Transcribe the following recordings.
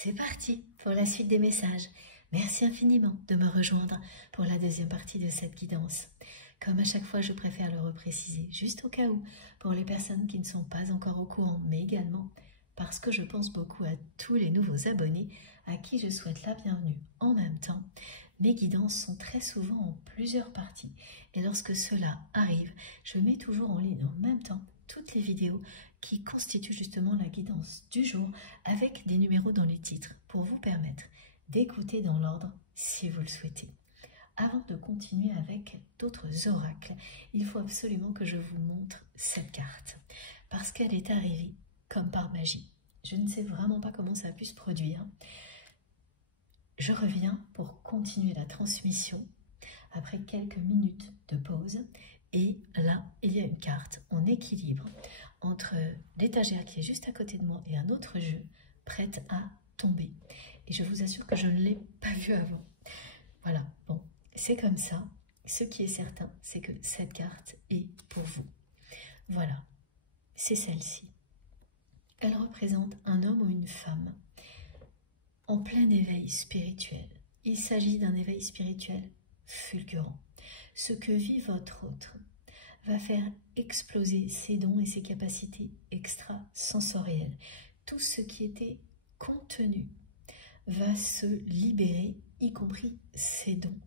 C'est parti pour la suite des messages. Merci infiniment de me rejoindre pour la deuxième partie de cette guidance. Comme à chaque fois, je préfère le repréciser, juste au cas où, pour les personnes qui ne sont pas encore au courant, mais également parce que je pense beaucoup à tous les nouveaux abonnés à qui je souhaite la bienvenue en même temps. Mes guidances sont très souvent en plusieurs parties et lorsque cela arrive, je mets toujours en ligne en même temps toutes les vidéos qui constituent justement la guidance du jour avec des numéros dans les titres pour vous permettre d'écouter dans l'ordre si vous le souhaitez. Avant de continuer avec d'autres oracles, il faut absolument que je vous montre cette carte parce qu'elle est arrivée comme par magie. Je ne sais vraiment pas comment ça a pu se produire. Je reviens pour continuer la transmission après quelques minutes de pause et là, il y a une carte en équilibre entre l'étagère qui est juste à côté de moi et un autre jeu prête à tomber. Et je vous assure que je ne l'ai pas vu avant. Voilà, bon, c'est comme ça. Ce qui est certain, c'est que cette carte est pour vous. Voilà, c'est celle-ci. Elle représente un homme ou une femme en plein éveil spirituel. Il s'agit d'un éveil spirituel fulgurant. Ce que vit votre autre va faire exploser ses dons et ses capacités extrasensorielles. Tout ce qui était contenu va se libérer, y compris ses dons.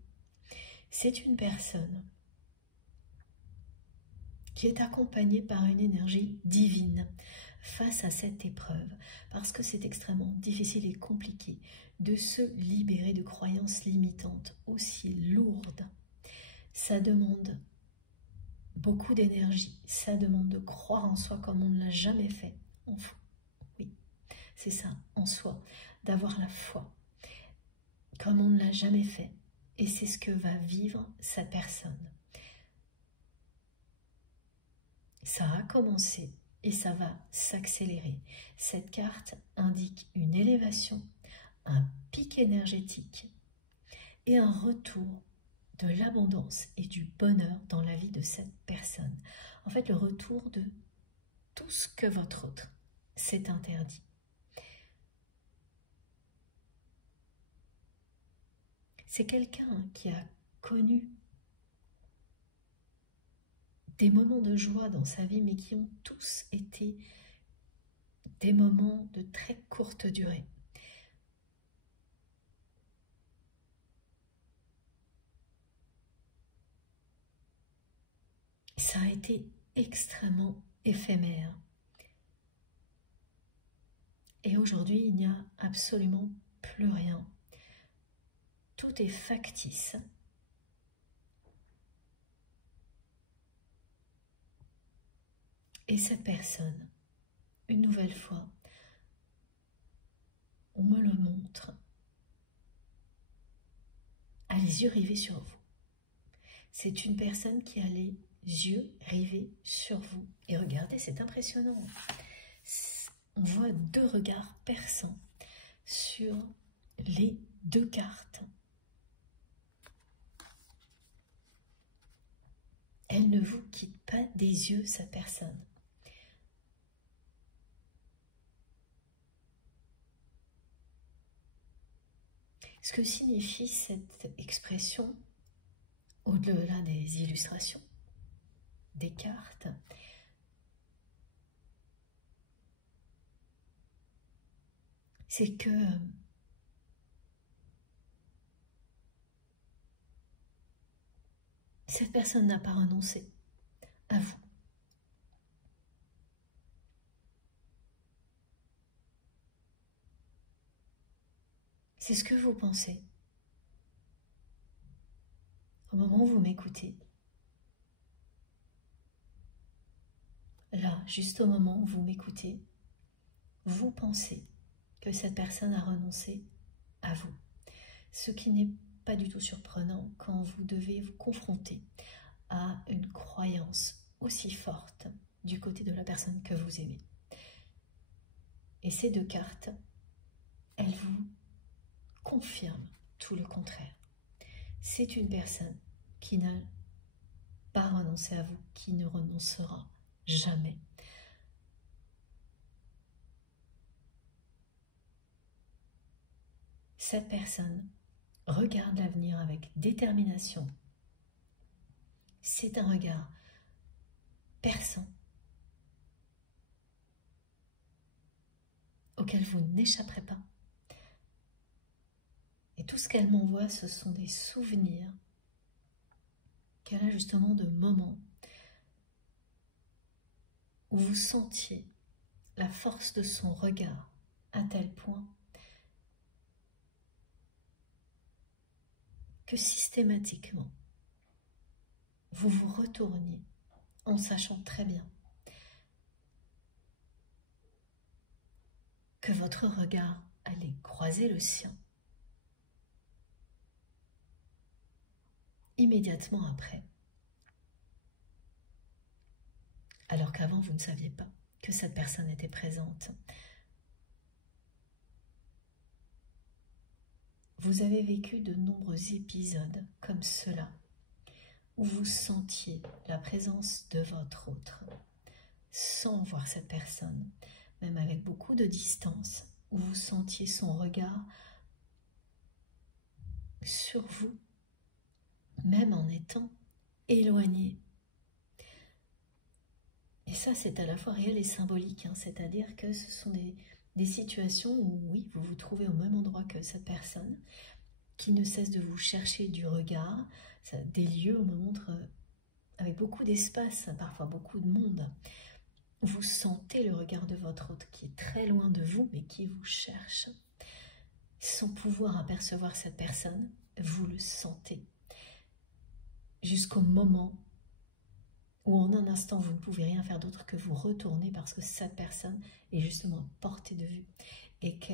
C'est une personne qui est accompagnée par une énergie divine face à cette épreuve, parce que c'est extrêmement difficile et compliqué de se libérer de croyances limitantes aussi lourdes. Ça demande beaucoup d'énergie, ça demande de croire en soi comme on ne l'a jamais fait. Oui, c'est ça, en soi, d'avoir la foi comme on ne l'a jamais fait. Et c'est ce que va vivre cette personne. Ça a commencé et ça va s'accélérer. Cette carte indique une élévation, un pic énergétique et un retour de l'abondance et du bonheur dans la vie de cette personne. En fait, le retour de tout ce que votre autre s'est interdit. C'est quelqu'un qui a connu des moments de joie dans sa vie, mais qui ont tous été des moments de très courte durée. Ça a été extrêmement éphémère. Et aujourd'hui, il n'y a absolument plus rien. Tout est factice. Et cette personne, une nouvelle fois, on me le montre, a les yeux rivés sur vous. C'est une personne qui a les yeux rivés sur vous. Et regardez, c'est impressionnant. On voit deux regards perçants sur les deux cartes. Elle ne vous quitte pas des yeux, cette personne. Ce que signifie cette expression, au-delà des illustrations, des cartes, c'est que cette personne n'a pas renoncé à vous. C'est ce que vous pensez au moment où vous m'écoutez. Là, juste au moment où vous m'écoutez, vous pensez que cette personne a renoncé à vous. Ce qui n'est pas du tout surprenant quand vous devez vous confronter à une croyance aussi forte du côté de la personne que vous aimez. Et ces deux cartes, elles vous confirment tout le contraire. C'est une personne qui n'a pas renoncé à vous, qui ne renoncera jamais. cette personne regarde l'avenir avec détermination. C'est un regard perçant auquel vous n'échapperez pas. Et tout ce qu'elle m'envoie, ce sont des souvenirs qu'elle a justement de moments où vous sentiez la force de son regard à tel point que systématiquement, vous vous retourniez en sachant très bien que votre regard allait croiser le sien. Immédiatement après, alors qu'avant vous ne saviez pas que cette personne était présente. Vous avez vécu de nombreux épisodes comme cela, où vous sentiez la présence de votre autre, sans voir cette personne, même avec beaucoup de distance, où vous sentiez son regard sur vous, même en étant éloigné. Et ça, c'est à la fois réel et symbolique, hein, c'est-à-dire que ce sont des situations où, oui, vous vous trouvez au même endroit que cette personne, qui ne cesse de vous chercher du regard. Des lieux, on me montre, avec beaucoup d'espace, parfois beaucoup de monde. Vous sentez le regard de votre autre qui est très loin de vous, mais qui vous cherche. Sans pouvoir apercevoir cette personne, vous le sentez. Jusqu'au moment où en un instant, vous ne pouvez rien faire d'autre que vous retourner parce que cette personne est justement à portée de vue et que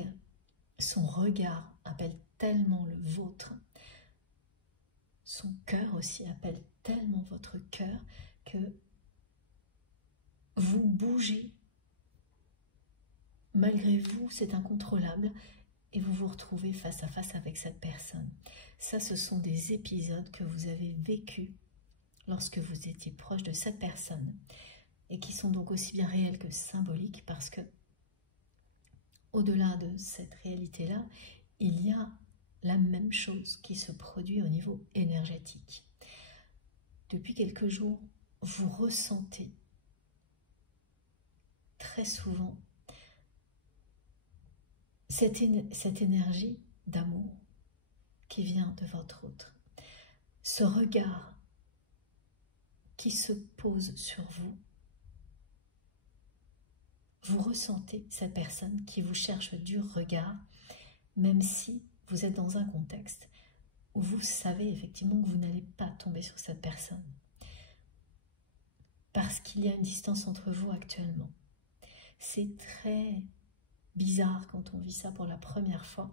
son regard appelle tellement le vôtre, son cœur aussi appelle tellement votre cœur que vous bougez. Malgré vous, c'est incontrôlable et vous vous retrouvez face à face avec cette personne. Ça, ce sont des épisodes que vous avez vécus lorsque vous étiez proche de cette personne et qui sont donc aussi bien réels que symboliques parce que au-delà de cette réalité-là, il y a la même chose qui se produit au niveau énergétique. Depuis quelques jours, vous ressentez très souvent cette énergie d'amour qui vient de votre autre. Ce regard qui se pose sur vous. Vous ressentez cette personne qui vous cherche du regard, même si vous êtes dans un contexte où vous savez effectivement que vous n'allez pas tomber sur cette personne. Parce qu'il y a une distance entre vous actuellement. C'est très bizarre quand on vit ça pour la première fois.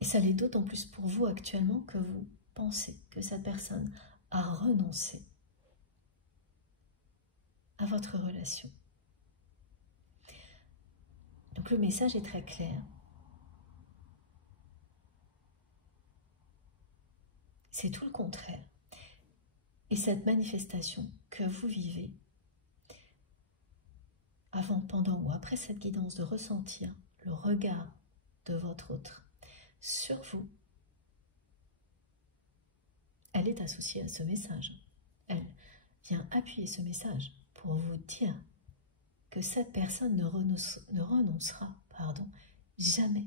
Et ça l'est d'autant plus pour vous actuellement que vous pensez que cette personne a renoncé à votre relation. Donc le message est très clair. C'est tout le contraire. Et cette manifestation que vous vivez, avant, pendant ou après cette guidance, de ressentir le regard de votre autre sur vous, elle est associée à ce message. Elle vient appuyer ce message pour vous dire que cette personne ne renoncera jamais.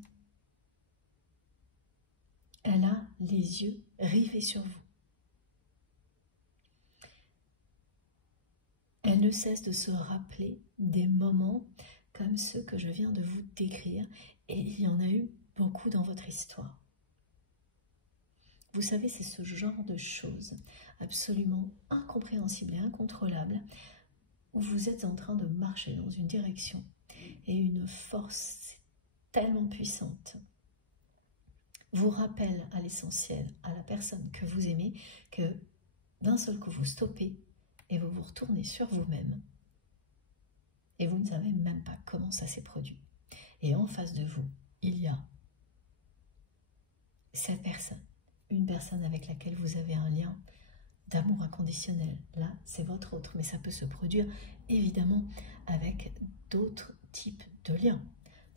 Elle a les yeux rivés sur vous. Elle ne cesse de se rappeler des moments comme ceux que je viens de vous décrire, et il y en a eu beaucoup dans votre histoire. Vous savez, c'est ce genre de choses absolument incompréhensibles et incontrôlables où vous êtes en train de marcher dans une direction et une force tellement puissante vous rappelle à l'essentiel, à la personne que vous aimez, que d'un seul coup vous stoppez et vous vous retournez sur vous-même et vous ne savez même pas comment ça s'est produit. Et en face de vous, il y a cette personne, une personne avec laquelle vous avez un lien d'amour inconditionnel. Là, c'est votre autre, mais ça peut se produire évidemment avec d'autres types de liens,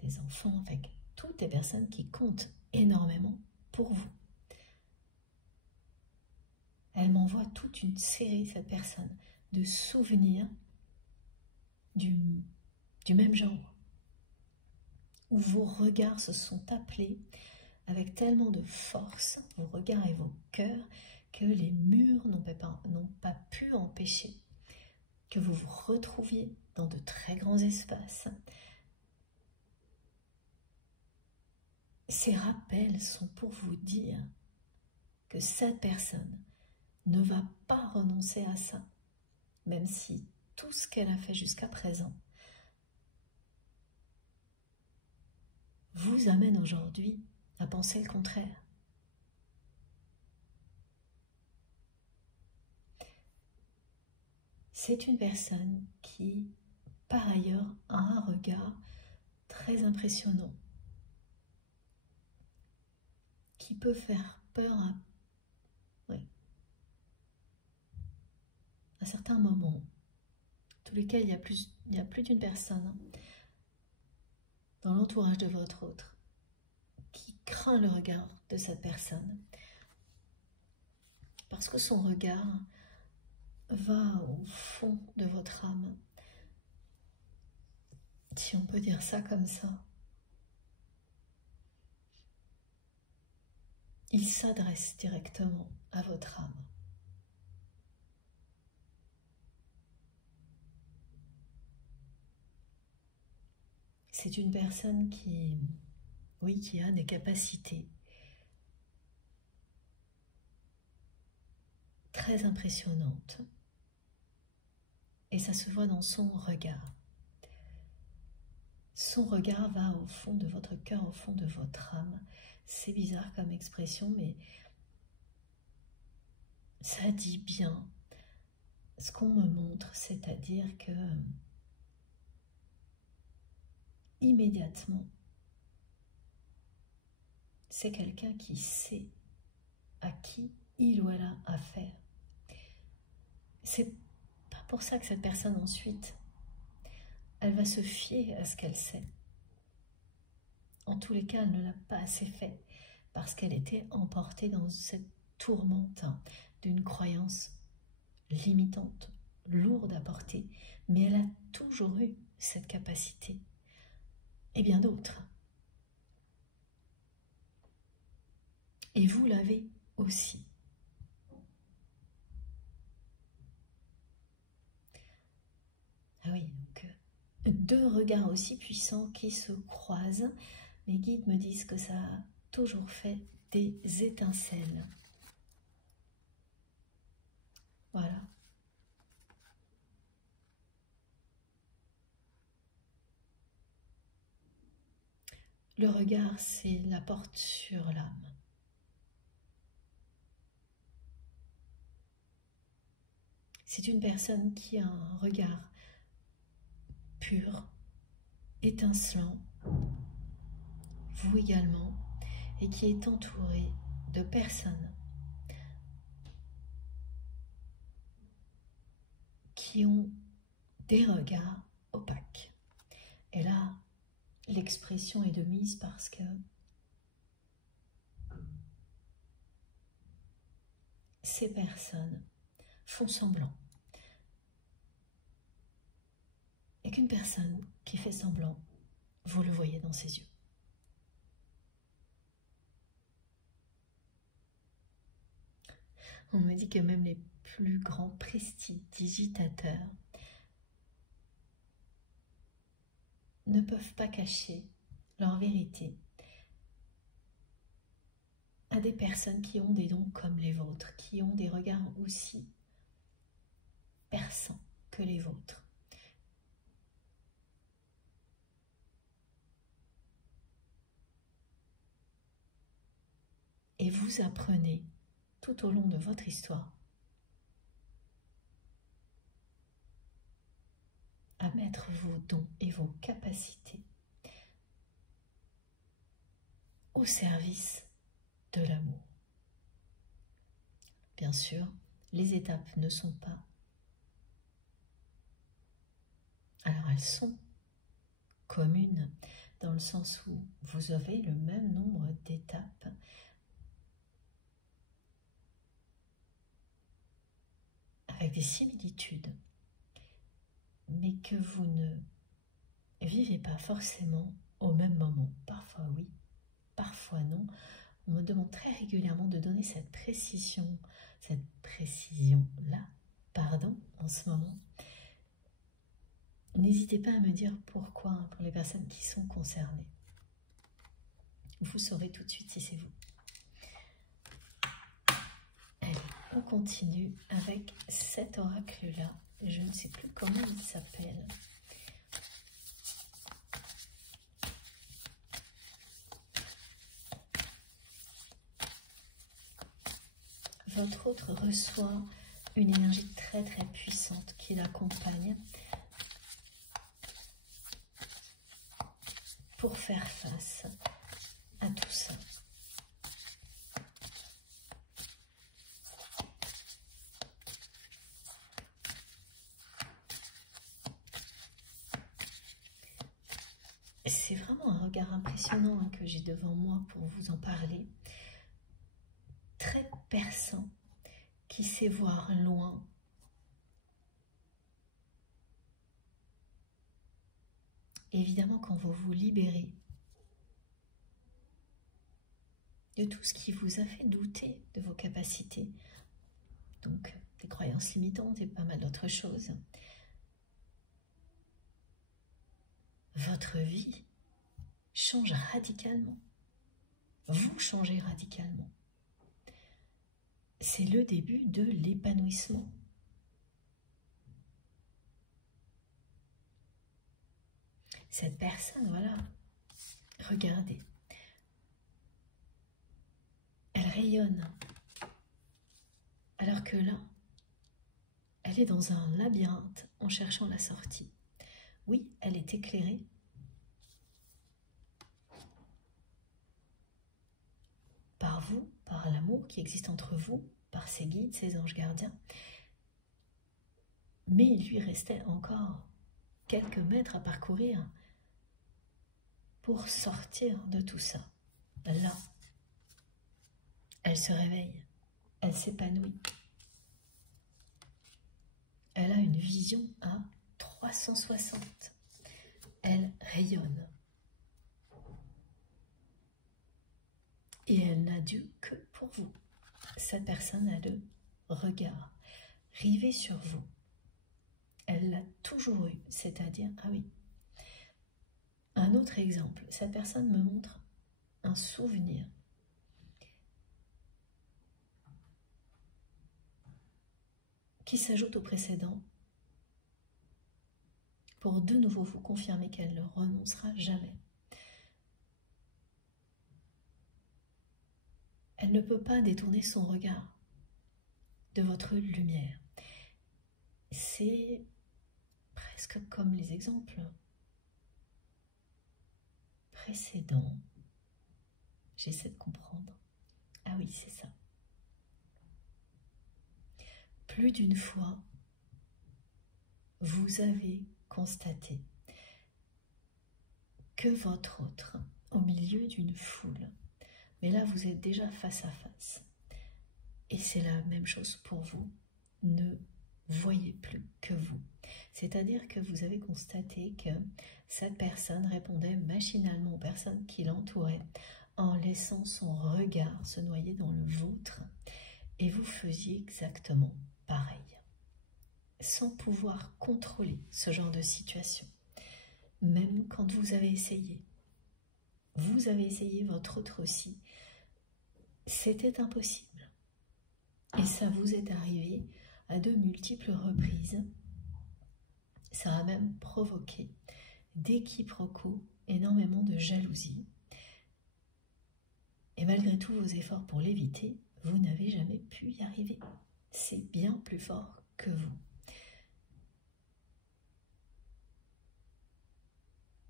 des enfants, avec toutes des personnes qui comptent énormément pour vous. Elle m'envoie toute une série, cette personne, de souvenirs du même genre, où vos regards se sont appelés avec tellement de force, vos regards et vos cœurs, que les murs n'ont pas pu empêcher que vous vous retrouviez dans de très grands espaces. Ces rappels sont pour vous dire que cette personne ne va pas renoncer à ça, même si tout ce qu'elle a fait jusqu'à présent vous amène aujourd'hui à penser le contraire. C'est une personne qui, par ailleurs, a un regard très impressionnant, qui peut faire peur à certains moments. En tous les cas, il y a plus d'une personne dans l'entourage de votre autre qui craint le regard de cette personne, parce que son regard va au fond de votre âme, si on peut dire ça comme ça. Il s'adresse directement à votre âme. C'est une personne qui a des capacités très impressionnantes. Et ça se voit dans son regard. Son regard va au fond de votre cœur, au fond de votre âme. C'est bizarre comme expression, mais ça dit bien ce qu'on me montre, c'est-à-dire que immédiatement, c'est quelqu'un qui sait à qui il ou elle a affaire. C'est pas pour ça que cette personne ensuite, elle va se fier à ce qu'elle sait. En tous les cas, elle ne l'a pas assez fait parce qu'elle était emportée dans cette tourmente d'une croyance limitante, lourde à porter, mais elle a toujours eu cette capacité, et bien d'autres. Et vous l'avez aussi. Ah oui, donc deux regards aussi puissants qui se croisent. Mes guides me disent que ça a toujours fait des étincelles. Voilà. Le regard, c'est la porte sur l'âme. C'est une personne qui a un regard pur, étincelant, vous également, et qui est entouré de personnes qui ont des regards opaques. Et là, l'expression est de mise parce que ces personnes font semblant. Et qu'une personne qui fait semblant, vous le voyez dans ses yeux. On me dit que même les plus grands prestidigitateurs ne peuvent pas cacher leur vérité à des personnes qui ont des dons comme les vôtres, qui ont des regards aussi perçants que les vôtres. Et vous apprenez tout au long de votre histoire à mettre vos dons et vos capacités au service de l'amour. Bien sûr, les étapes ne sont pas... Alors elles sont communes, dans le sens où vous avez le même nombre d'étapes avec des similitudes, mais que vous ne vivez pas forcément au même moment. Parfois oui, parfois non. On me demande très régulièrement de donner cette précision-là, en ce moment. N'hésitez pas à me dire pourquoi, pour les personnes qui sont concernées. Vous saurez tout de suite si c'est vous. Allez, on continue avec cet oracle-là. Je ne sais plus comment il s'appelle. Votre autre reçoit une énergie très très puissante qui l'accompagne pour faire face à tout ça. C'est vraiment un regard impressionnant que j'ai devant moi pour vous en parler. Très perçant, qui sait voir loin. Évidemment, quand vous vous libérez de tout ce qui vous a fait douter de vos capacités, donc des croyances limitantes et pas mal d'autres choses, votre vie change radicalement. Vous changez radicalement. C'est le début de l'épanouissement. Cette personne, voilà, regardez, elle rayonne, alors que là, elle est dans un labyrinthe en cherchant la sortie. Oui, elle est éclairée, par vous, par l'amour qui existe entre vous, par ses guides, ses anges gardiens, mais il lui restait encore quelques mètres à parcourir pour sortir de tout ça. Là, elle se réveille, elle s'épanouit. Elle a une vision à 360. Elle rayonne. Et elle n'a Dieu que pour vous. Cette personne a le regard rivé sur vous. Elle l'a toujours eu, c'est-à-dire, ah oui. Un autre exemple, cette personne me montre un souvenir qui s'ajoute au précédent pour de nouveau vous confirmer qu'elle ne renoncera jamais. Elle ne peut pas détourner son regard de votre lumière. C'est presque comme les exemples précédents. J'essaie de comprendre. Ah oui, c'est ça. Plus d'une fois, vous avez constaté que votre autre, au milieu d'une foule, mais là vous êtes déjà face à face, et c'est la même chose pour vous, ne voyez plus que vous. C'est-à-dire que vous avez constaté que cette personne répondait machinalement aux personnes qui l'entouraient en laissant son regard se noyer dans le vôtre, et vous faisiez exactement pareil, sans pouvoir contrôler ce genre de situation. Même quand vous avez essayé, votre autre aussi, c'était impossible. Et ça vous est arrivé à de multiples reprises. Ça a même provoqué des quiproquos, énormément de jalousie. Et malgré tous vos efforts pour l'éviter, vous n'avez jamais pu y arriver. C'est bien plus fort que vous.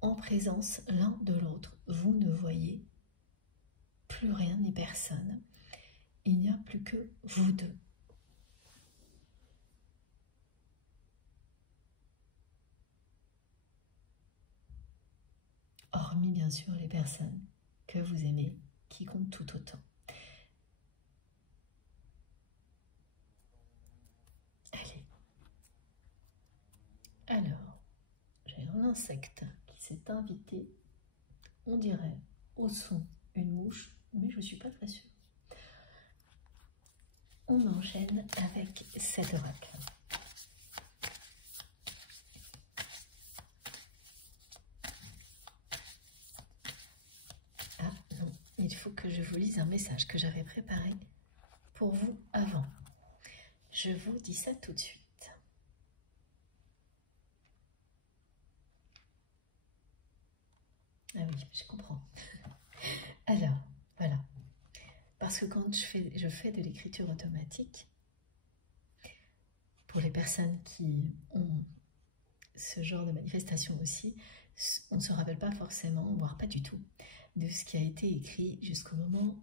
En présence l'un de l'autre, vous ne voyez plus rien ni personne. Il n'y a plus que vous deux. hormis bien sûr les personnes que vous aimez, qui comptent tout autant. Allez. Alors, j'ai un insecte qui s'est invité, on dirait, au son, une mouche, mais je ne suis pas très sûre. On enchaîne avec cet oracle. Ah non, il faut que je vous lise un message que j'avais préparé pour vous avant. Je vous dis ça tout de suite. Ah oui, je comprends. Alors, voilà. Parce que quand je fais de l'écriture automatique, pour les personnes qui ont ce genre de manifestation aussi, on ne se rappelle pas forcément, voire pas du tout, de ce qui a été écrit jusqu'au moment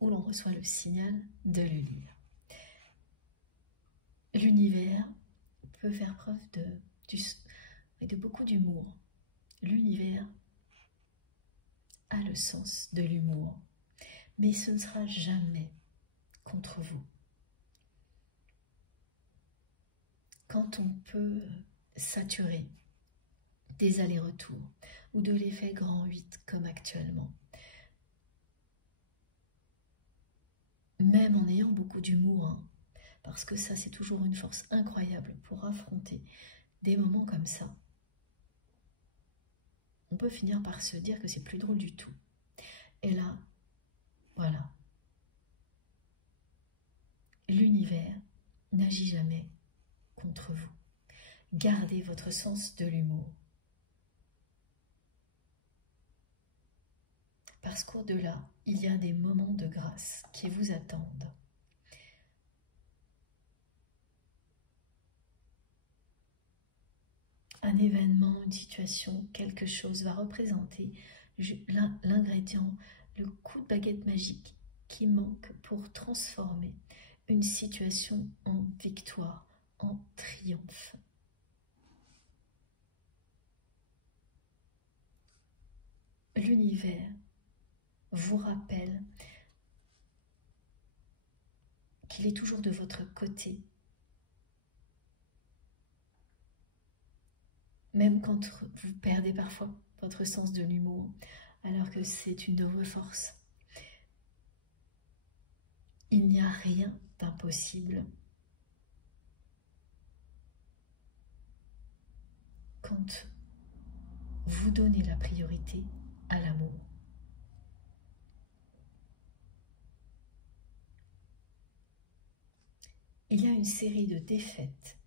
où l'on reçoit le signal de le lire. L'univers peut faire preuve de beaucoup d'humour. L'univers a le sens de l'humour, mais ce ne sera jamais contre vous. Quand on peut saturer des allers-retours ou de l'effet grand 8 comme actuellement, même en ayant beaucoup d'humour, hein, parce que ça c'est toujours une force incroyable pour affronter des moments comme ça, on peut finir par se dire que c'est plus drôle du tout. Et là, voilà, l'univers n'agit jamais contre vous. Gardez votre sens de l'humour. Parce qu'au-delà, il y a des moments de grâce qui vous attendent. Un événement, une situation, quelque chose va représenter l'ingrédient, le coup de baguette magique qui manque pour transformer une situation en victoire, en triomphe. L'univers vous rappelle qu'il est toujours de votre côté, même quand vous perdez parfois votre sens de l'humour, alors que c'est une de vos forces. Il n'y a rien d'impossible quand vous donnez la priorité à l'amour. Il y a une série de défaites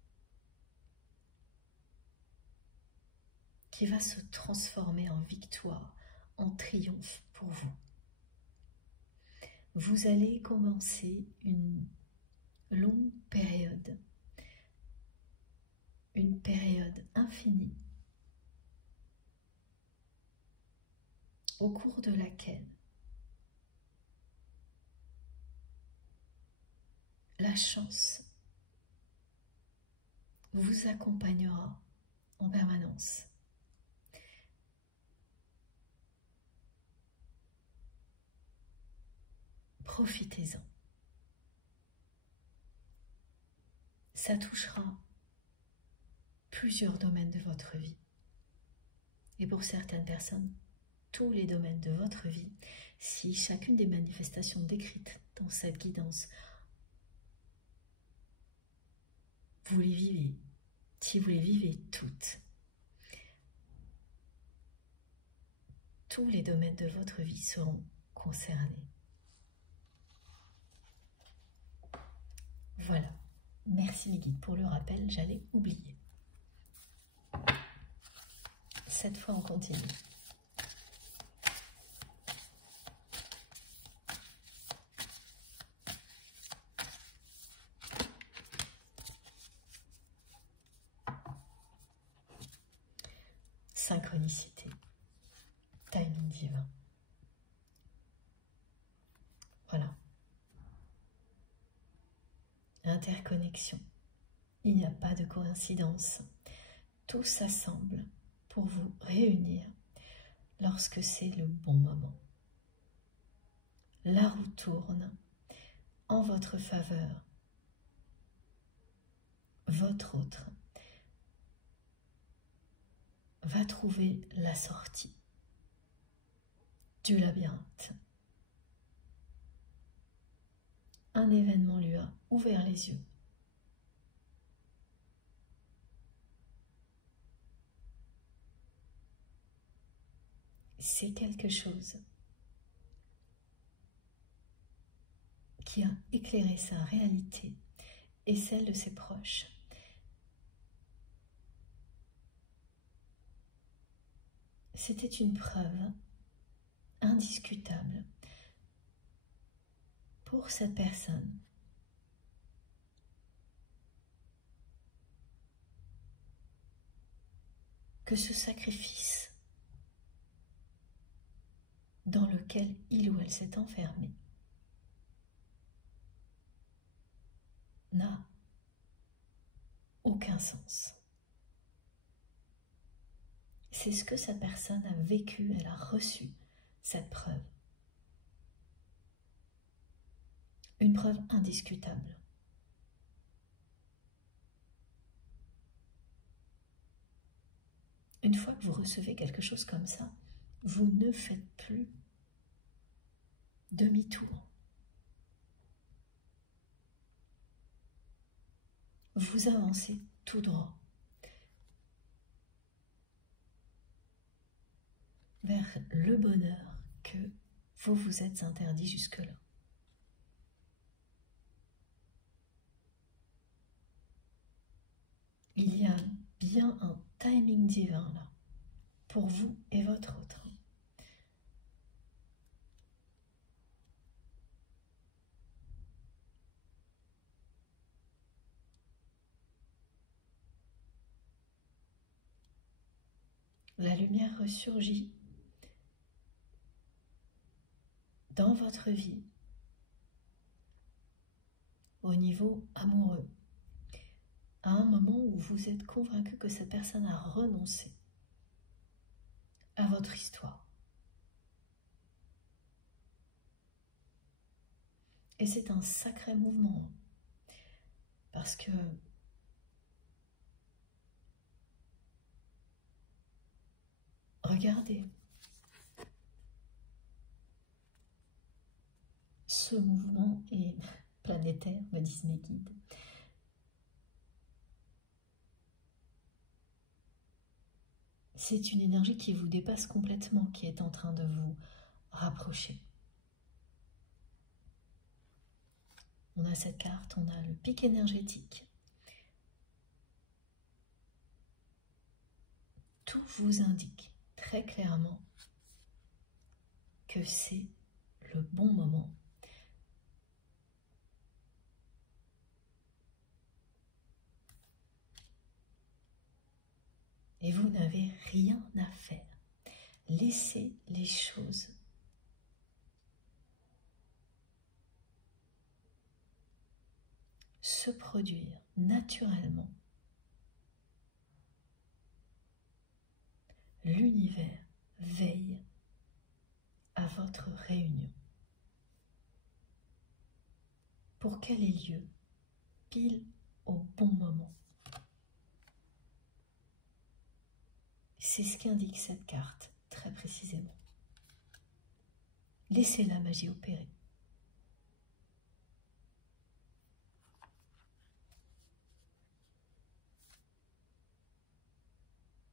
qui va se transformer en victoire, en triomphe pour vous. Vous allez commencer une longue période, une période infinie, au cours de laquelle la chance vous accompagnera en permanence. Profitez-en. Ça touchera plusieurs domaines de votre vie. Et pour certaines personnes, tous les domaines de votre vie, si chacune des manifestations décrites dans cette guidance, vous les vivez, si vous les vivez toutes, tous les domaines de votre vie seront concernés. Voilà. Merci mes guides pour le rappel, j'allais oublier. Cette fois, on continue. Synchronicité, timing divin. Voilà. Interconnexion. Il n'y a pas de coïncidence. Tout s'assemble pour vous réunir lorsque c'est le bon moment. La roue tourne en votre faveur. Votre autre va trouver la sortie du labyrinthe. Un événement lui a ouvert les yeux. C'est quelque chose qui a éclairé sa réalité et celle de ses proches. C'était une preuve indiscutable pour cette personne que ce sacrifice dans lequel il ou elle s'est enfermé n'a aucun sens. C'est ce que cette personne a vécu, elle a reçu cette preuve. Une preuve indiscutable. Une fois que vous recevez quelque chose comme ça, vous ne faites plus demi-tour. Vous avancez tout droit vers le bonheur que vous vous êtes interdit jusque-là. Il y a bien un timing divin là, pour vous et votre autre. La lumière ressurgit dans votre vie au niveau amoureux, à un moment où vous êtes convaincu que cette personne a renoncé à votre histoire. Et c'est un sacré mouvement, parce que regardez, ce mouvement est planétaire, me disent mes guides. C'est une énergie qui vous dépasse complètement, qui est en train de vous rapprocher. On a cette carte, on a le pic énergétique. Tout vous indique très clairement que c'est le bon moment. Et vous n'avez rien à faire. Laissez les choses se produire naturellement. L'univers veille à votre réunion pour qu'elle ait lieu pile au bon moment. C'est ce qu'indique cette carte, très précisément. Laissez la magie opérer.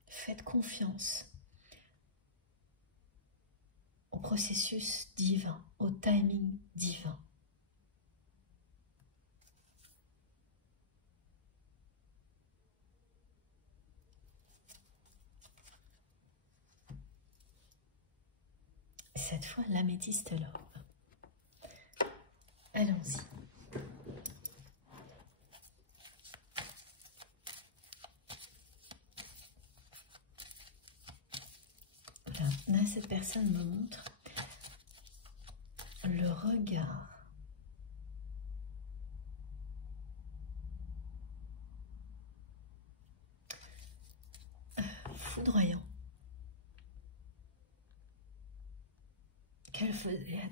Faites confiance au processus divin, au timing divin. Cette fois, l'améthyste l'or. Allons-y. Là, cette personne me montre le regard foudroyant qu'elle faisait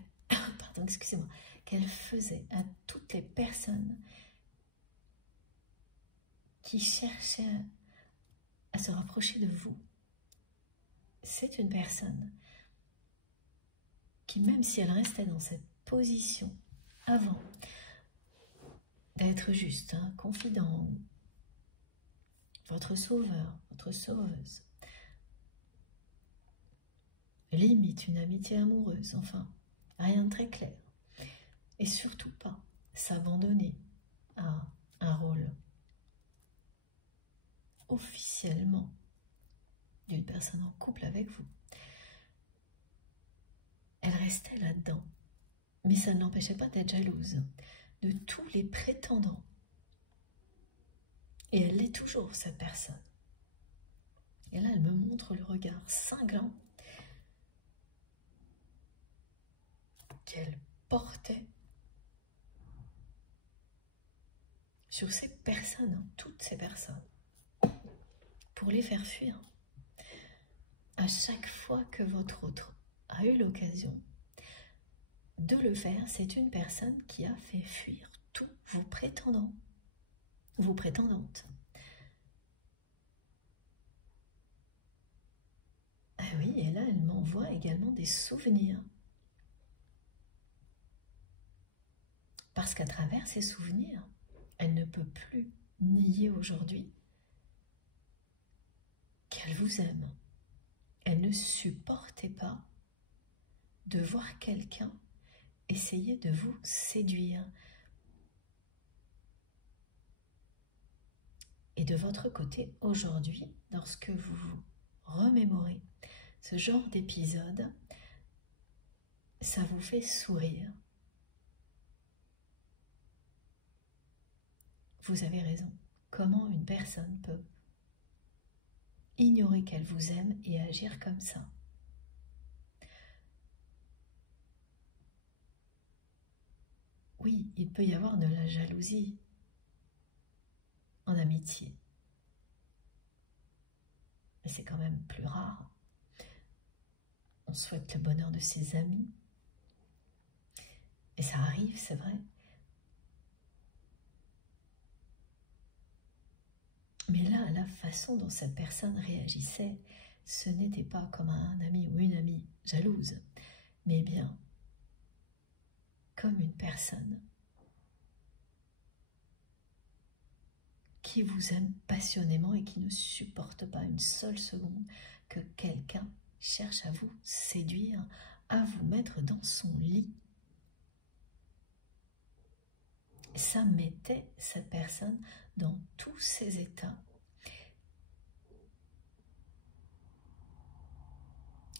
pardon, excusez-moi, qu'elle faisait à toutes les personnes qui cherchaient à se rapprocher de vous. C'est une personne qui, même si elle restait dans cette position avant d'être juste, confident, votre sauveur, votre sauveuse, limite une amitié amoureuse, enfin, rien de très clair, et surtout pas s'abandonner à un rôle officiellement d'une personne en couple avec vous. Elle restait là-dedans, mais ça ne l'empêchait pas d'être jalouse de tous les prétendants. Et elle l'est toujours, cette personne. Et là, elle me montre le regard cinglant qu'elle portait sur ces personnes, toutes ces personnes, pour les faire fuir. À chaque fois que votre autre a eu l'occasion de le faire, c'est une personne qui a fait fuir tous vos prétendants, vos prétendantes. Ah oui, et là, elle m'envoie également des souvenirs. Parce qu'à travers ces souvenirs, elle ne peut plus nier aujourd'hui qu'elle vous aime. Elle ne supportait pas de voir quelqu'un essayer de vous séduire. Et de votre côté, aujourd'hui, lorsque vous vous remémorez ce genre d'épisode, ça vous fait sourire. Vous avez raison. Comment une personne peut ignorer qu'elle vous aime et agir comme ça? Oui, il peut y avoir de la jalousie en amitié. Mais c'est quand même plus rare. On souhaite le bonheur de ses amis. Et ça arrive, c'est vrai. Mais là, la façon dont cette personne réagissait, ce n'était pas comme un ami ou une amie jalouse, mais bien comme une personne qui vous aime passionnément et qui ne supporte pas une seule seconde que quelqu'un cherche à vous séduire, à vous mettre dans son lit. Ça mettait cette personne dans tous ses états.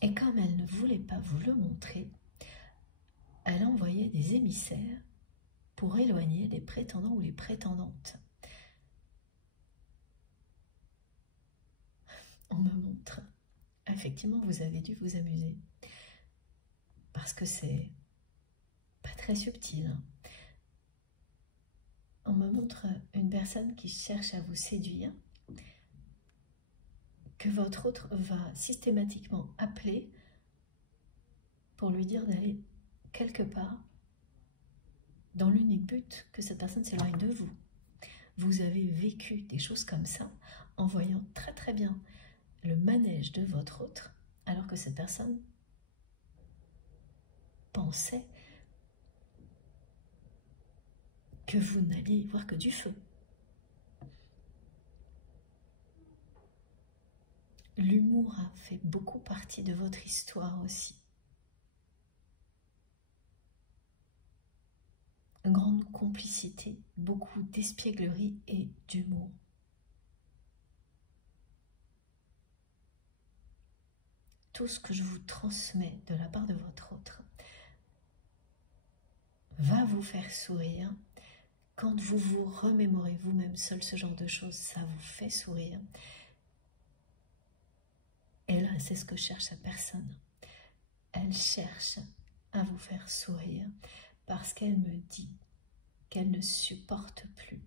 Et comme elle ne voulait pas vous le montrer, elle envoyait des émissaires pour éloigner les prétendants ou les prétendantes. On me montre. Effectivement, vous avez dû vous amuser. Parce que c'est pas très subtil. On me montre une personne qui cherche à vous séduire, que votre autre va systématiquement appeler pour lui dire d'aller quelque part dans l'unique but que cette personne s'éloigne de vous. Vous avez vécu des choses comme ça en voyant très très bien le manège de votre autre, alors que cette personne pensait que vous n'alliez y voir que du feu. L'humour a fait beaucoup partie de votre histoire aussi. Une grande complicité, beaucoup d'espièglerie et d'humour. Tout ce que je vous transmets de la part de votre autre va vous faire sourire. Quand vous vous remémorez vous-même seul ce genre de choses, ça vous fait sourire. Et là, c'est ce que cherche cette personne. Elle cherche à vous faire sourire parce qu'elle me dit qu'elle ne supporte plus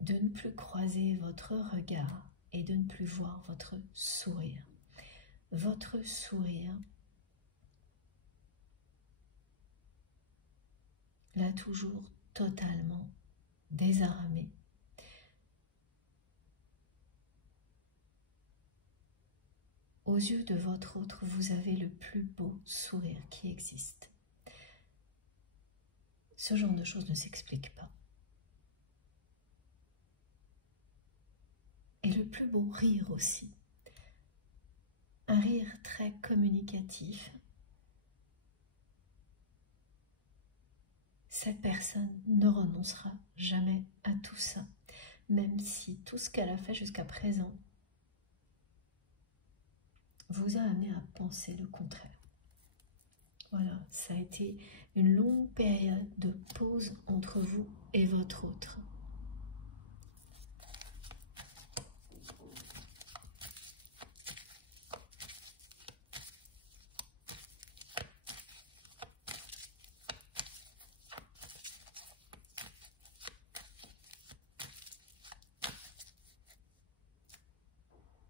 de ne plus croiser votre regard et de ne plus voir votre sourire. Votre sourire là toujours totalement désarmé. Aux yeux de votre autre, vous avez le plus beau sourire qui existe. Ce genre de choses ne s'explique pas. Et le plus beau rire aussi. Un rire très communicatif. Cette personne ne renoncera jamais à tout ça, même si tout ce qu'elle a fait jusqu'à présent vous a amené à penser le contraire. Voilà, ça a été une longue période de pause entre vous et votre autre.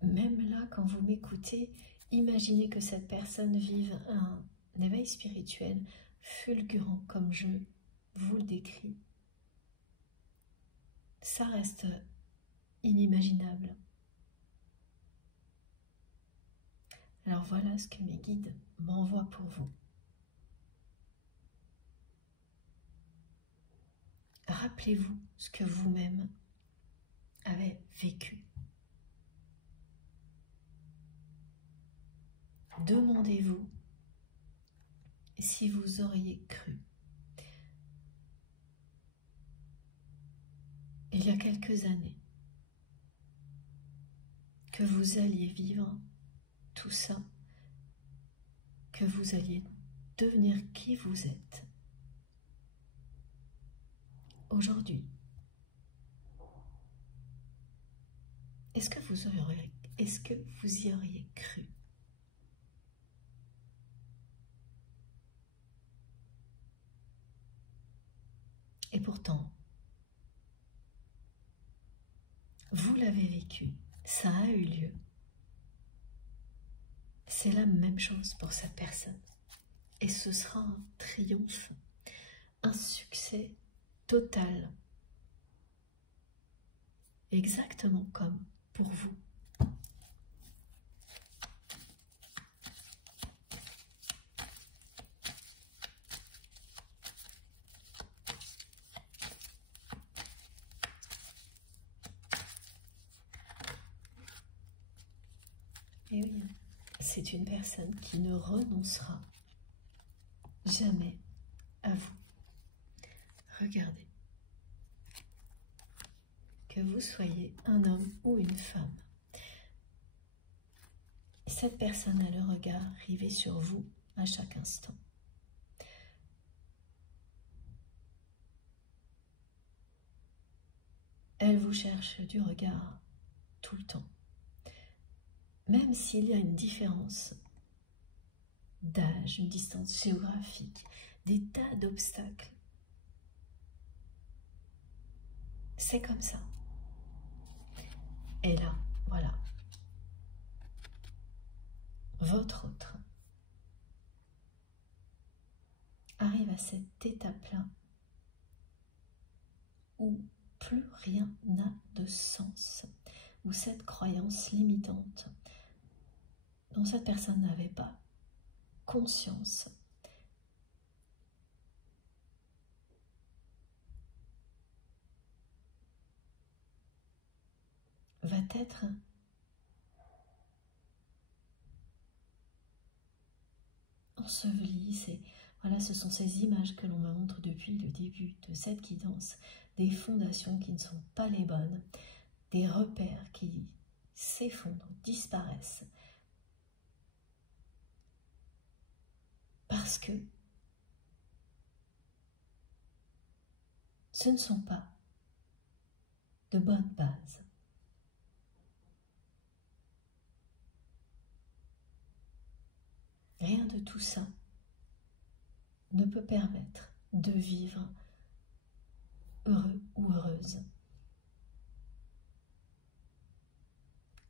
Même là, quand vous m'écoutez, imaginez que cette personne vive un éveil spirituel fulgurant comme je vous le décris. Ça reste inimaginable. Alors voilà ce que mes guides m'envoient pour vous. Rappelez-vous ce que vous-même avez vécu. Demandez-vous si vous auriez cru. Il y a quelques années que vous alliez vivre tout ça, que vous alliez devenir qui vous êtes. Aujourd'hui, est-ce que vous y auriez cru? Et pourtant, vous l'avez vécu, ça a eu lieu. C'est la même chose pour cette personne. Et ce sera un triomphe, un succès total. Exactement comme pour vous. Et oui, c'est une personne qui ne renoncera jamais à vous. Regardez. Que vous soyez un homme ou une femme, cette personne a le regard rivé sur vous à chaque instant. Elle vous cherche du regard tout le temps. Même s'il y a une différence d'âge, une distance géographique, des tas d'obstacles. C'est comme ça. Et là, voilà. Votre autre arrive à cette étape-là où plus rien n'a de sens, où cette croyance limitante dont cette personne n'avait pas conscience va être ensevelie. Voilà, ce sont ces images que l'on me montre depuis le début de cette guidance, des fondations qui ne sont pas les bonnes, des repères qui s'effondrent, disparaissent, parce que ce ne sont pas de bonnes bases. Rien de tout ça ne peut permettre de vivre heureux ou heureuse.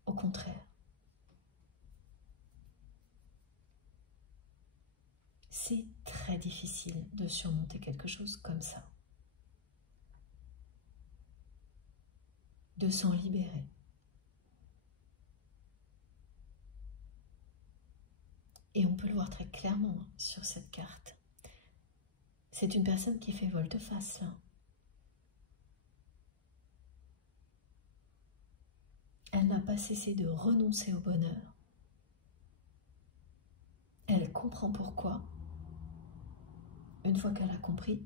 Au contraire, C'est très difficile de surmonter quelque chose comme ça, de s'en libérer. Et on peut le voir très clairement sur cette carte. C'est une personne qui fait volte-face là. Elle n'a pas cessé de renoncer au bonheur. Elle comprend pourquoi. Une fois qu'elle a compris,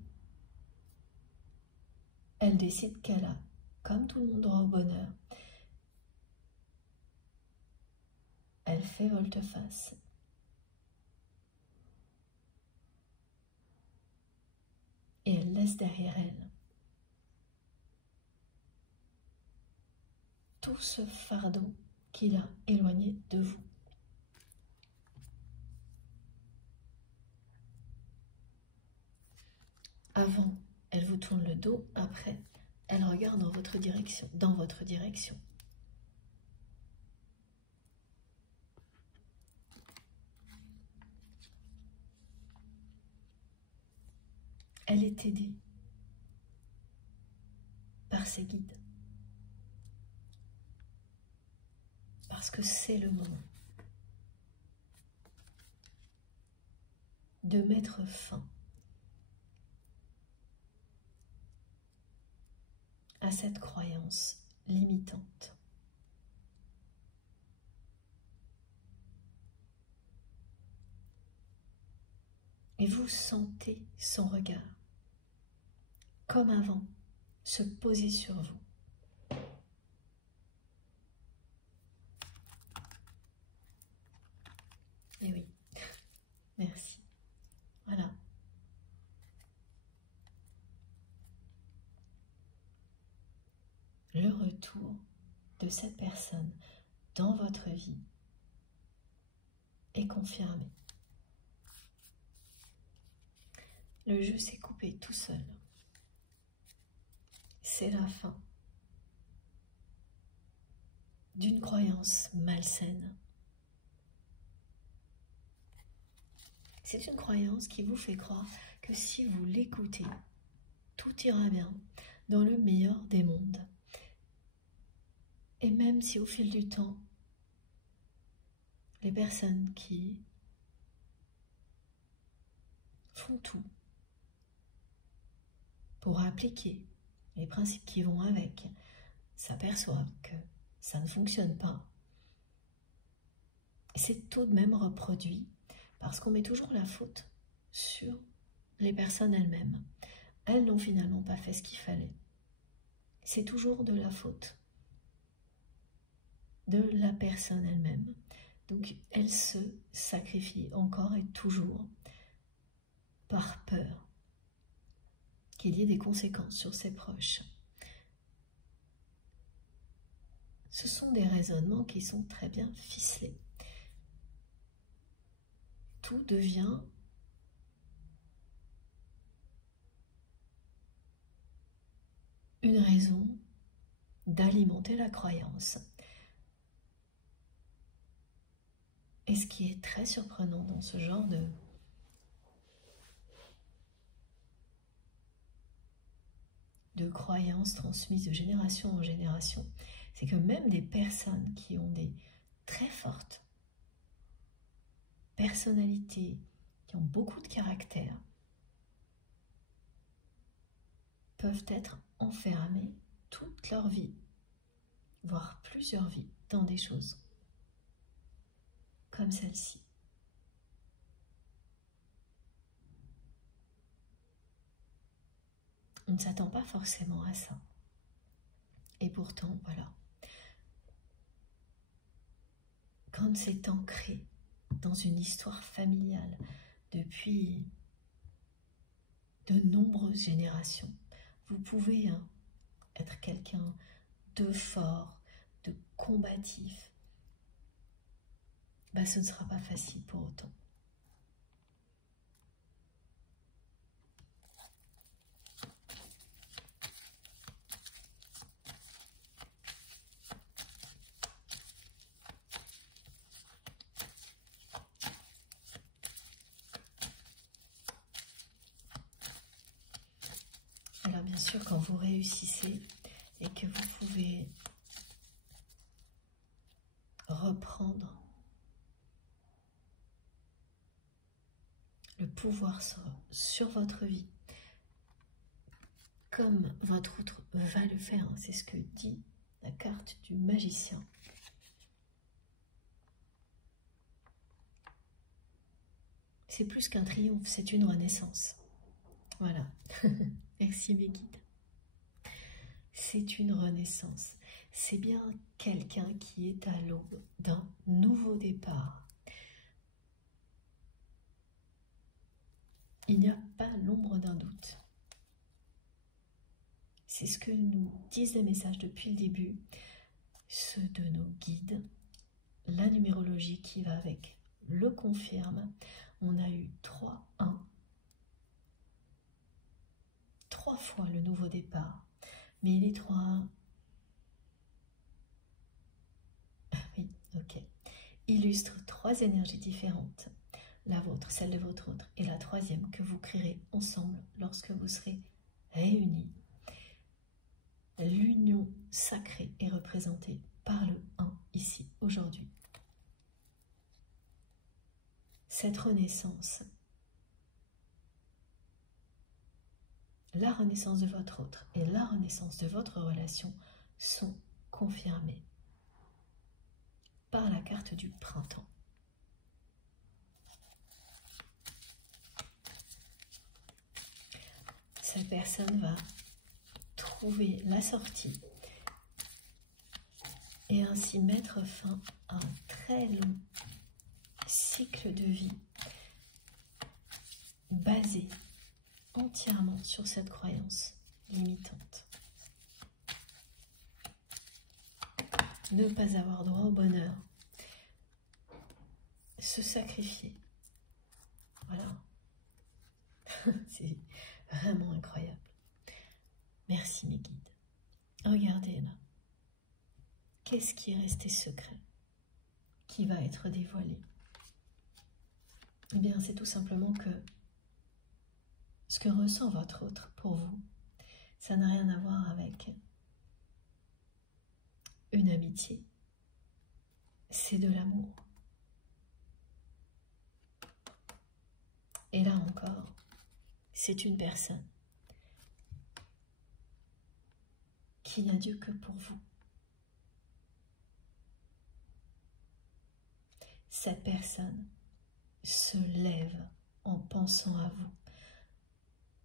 elle décide qu'elle a, comme tout le monde, droit au bonheur. Elle fait volte-face. Et elle laisse derrière elle tout ce fardeau qui l'a éloigné de vous. Avant, elle vous tourne le dos, après, elle regarde dans votre direction, Elle est aidée par ses guides. Parce que c'est le moment de mettre fin à cette croyance limitante. Et vous sentez son regard, comme avant, se poser sur vous. Et oui, merci. Voilà. Le retour de cette personne dans votre vie est confirmé. Le jeu s'est coupé tout seul. C'est la fin d'une croyance malsaine. C'est une croyance qui vous fait croire que si vous l'écoutez, tout ira bien dans le meilleur des mondes. Et même si au fil du temps, les personnes qui font tout pour appliquer les principes qui vont avec s'aperçoivent que ça ne fonctionne pas, c'est tout de même reproduit parce qu'on met toujours la faute sur les personnes elles-mêmes. Elles n'ont finalement pas fait ce qu'il fallait. C'est toujours de la faute de la personne elle-même. Donc elle se sacrifie encore et toujours par peur qu'il y ait des conséquences sur ses proches. Ce sont des raisonnements qui sont très bien ficelés. Tout devient une raison d'alimenter la croyance. Et ce qui est très surprenant dans ce genre de croyances transmises de génération en génération, c'est que même des personnes qui ont des très fortes personnalités, qui ont beaucoup de caractère, peuvent être enfermées toute leur vie, voire plusieurs vies, dans des choses comme celle-ci. On ne s'attend pas forcément à ça. Et pourtant, voilà. Quand c'est ancré dans une histoire familiale depuis de nombreuses générations, vous pouvez être quelqu'un de fort, de combatif. Ce ne sera pas facile pour autant. sûr, quand vous réussissez et que vous pouvez reprendre le pouvoir sur votre vie, comme votre autre va le faire, hein, c'est ce que dit la carte du magicien. C'est plus qu'un triomphe, c'est une renaissance. Voilà. Merci mes guides. C'est une renaissance. C'est bien quelqu'un qui est à l'aube d'un nouveau départ. Il n'y a pas l'ombre d'un doute. C'est ce que nous disent les messages depuis le début, ceux de nos guides. La numérologie qui va avec le confirme. On a eu 3-1. 3 fois le nouveau départ. Mais les 3-1, oui, ok, illustrent 3 énergies différentes. La vôtre, celle de votre autre, et la troisième que vous créerez ensemble lorsque vous serez réunis. L'union sacrée est représentée par le 1 ici, aujourd'hui. Cette renaissance, la renaissance de votre autre et la renaissance de votre relation sont confirmées par la carte du printemps. Cette personne va trouver la sortie et ainsi mettre fin à un très long cycle de vie basé entièrement sur cette croyance limitante. Ne pas avoir droit au bonheur, se sacrifier. Voilà. C'est vraiment incroyable. Merci mes guides. Regardez là. Qu'est-ce qui est resté secret? Qui va être dévoilé? Eh bien, c'est tout simplement que ce que ressent votre autre pour vous, ça n'a rien à voir avec une amitié. C'est de l'amour. Et là encore, c'est une personne qui n'a Dieu que pour vous. Cette personne se lève en pensant à vous,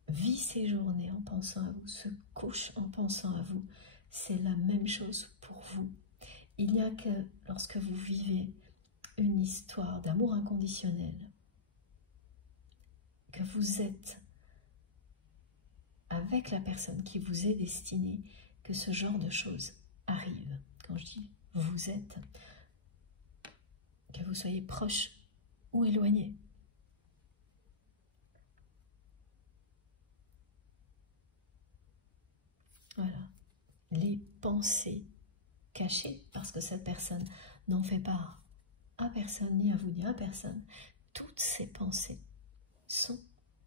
vit ses journées en pensant à vous, se couche en pensant à vous. C'est la même chose pour vous. Il n'y a que lorsque vous vivez une histoire d'amour inconditionnel, que vous êtes avec la personne qui vous est destinée, que ce genre de choses arrive. Quand je dis vous êtes, que vous soyez proche ou éloigné. Voilà. Les pensées cachées, parce que cette personne n'en fait part à personne, ni à vous, ni à personne. Toutes ces pensées sont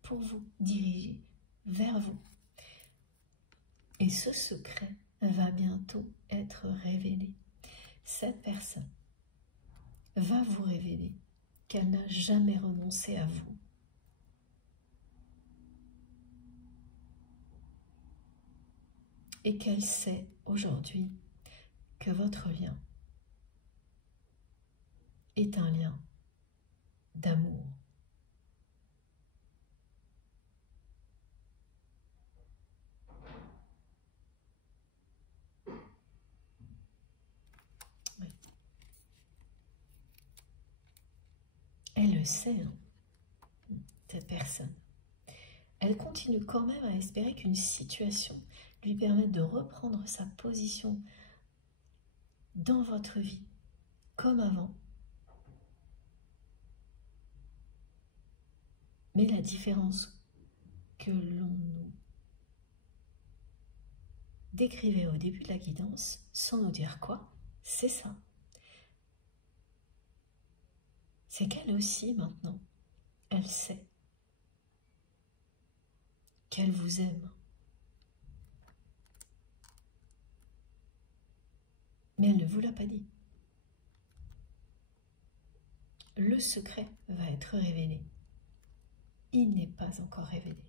pour vous, dirigées vers vous. Et ce secret va bientôt être révélé. Cette personne va vous révéler qu'elle n'a jamais renoncé à vous. Et qu'elle sait aujourd'hui que votre lien est un lien d'amour. Oui. Elle le sait, hein, cette personne. Elle continue quand même à espérer qu'une situation lui permette de reprendre sa position dans votre vie, comme avant. Mais la différence que l'on nous décrivait au début de la guidance, sans nous dire quoi, c'est ça. C'est qu'elle aussi, maintenant, elle sait qu'elle vous aime mais elle ne vous l'a pas dit. Le secret va être révélé. Il n'est pas encore révélé.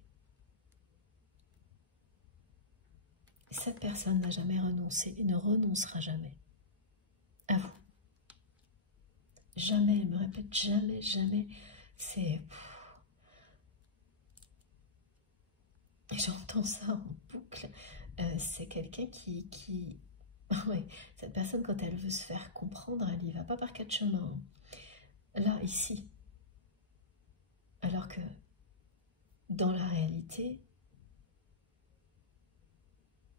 Cette personne n'a jamais renoncé et ne renoncera jamais à vous. Jamais, elle me répète, jamais, jamais. C'est... J'entends ça en boucle. C'est quelqu'un qui... Ouais, cette personne, quand elle veut se faire comprendre, elle n'y va pas par quatre chemins. Là, ici. Alors que, dans la réalité,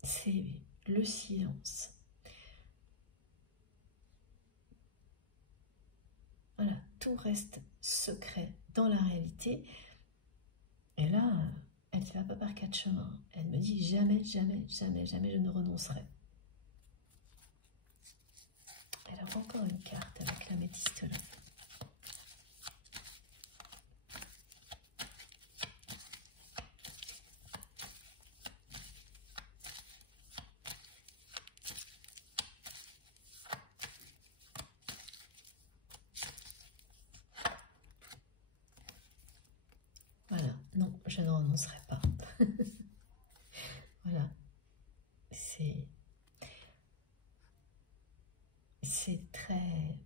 c'est le silence. Voilà, tout reste secret dans la réalité. Et là, elle n'y va pas par quatre chemins. Elle me dit jamais, jamais, jamais, jamais je ne renoncerai. Alors encore une carte avec l'améthyste là. Voilà, non, je ne renoncerai pas. Voilà, c'est très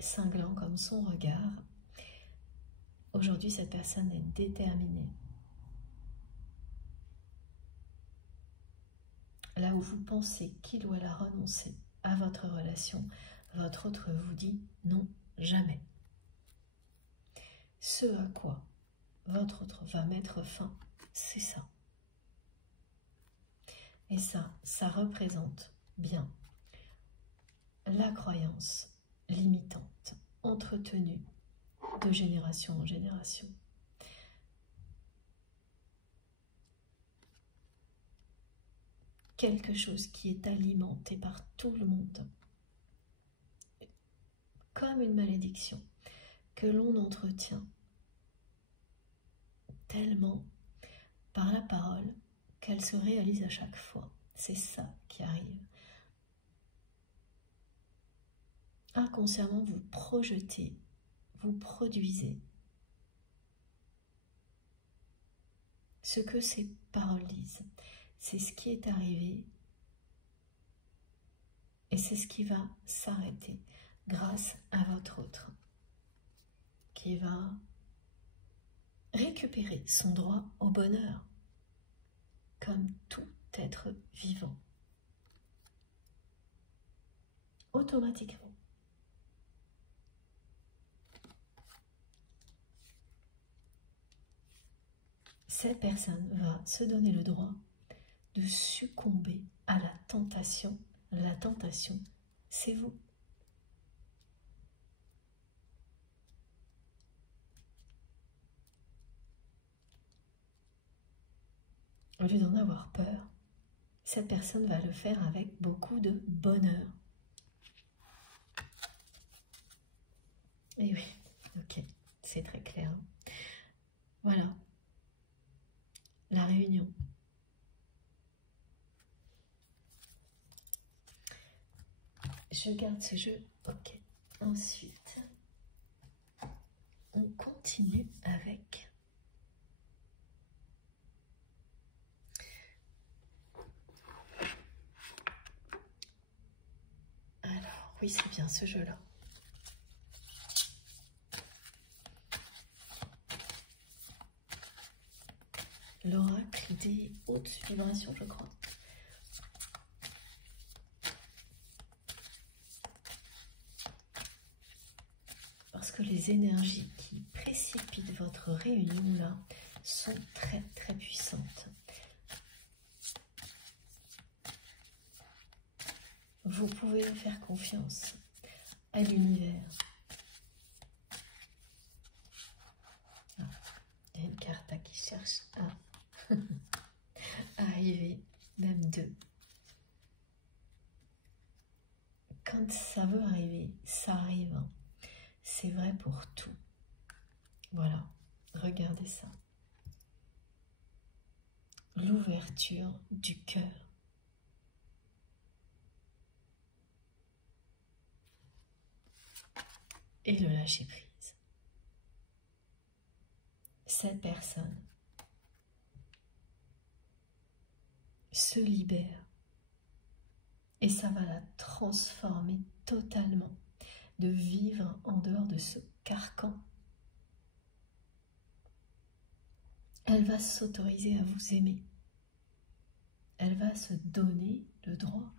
cinglant comme son regard. Aujourd'hui, cette personne est déterminée. Là où vous pensez qu'il ou elle a renoncé à votre relation, votre autre vous dit non, jamais. Ce à quoi votre autre va mettre fin, c'est ça. Et ça représente bien la croyance limitante entretenue de génération en génération. Quelque chose qui est alimenté par tout le monde, comme une malédiction que l'on entretient tellement par la parole qu'elle se réalise à chaque fois. C'est ça qui arrive. Inconsciemment, vous projetez, vous produisez ce que ces paroles disent. C'est ce qui est arrivé et c'est ce qui va s'arrêter grâce à votre autre qui va récupérer son droit au bonheur comme tout être vivant automatiquement. Cette personne va se donner le droit de succomber à la tentation. La tentation, c'est vous. Au lieu d'en avoir peur, cette personne va le faire avec beaucoup de bonheur. Et oui, ok, c'est très clair. Voilà, la réunion. Je garde ce jeu, ok. Ensuite, on continue avec... Alors, oui, c'est bien ce jeu-là. L'oracle des hautes vibrations, je crois. Parce que les énergies qui précipitent votre réunion là sont très très puissantes. Vous pouvez faire confiance à l'univers. Ah, il y a une carte là qui cherche à arriver, même deux. Quand ça veut arriver, ça arrive. C'est vrai pour tout. Voilà, regardez ça. L'ouverture du cœur. et le lâcher prise. Cette personne se libère et ça va la transformer totalement, de vivre en dehors de ce carcan. Elle va s'autoriser à vous aimer. Elle va se donner le droit,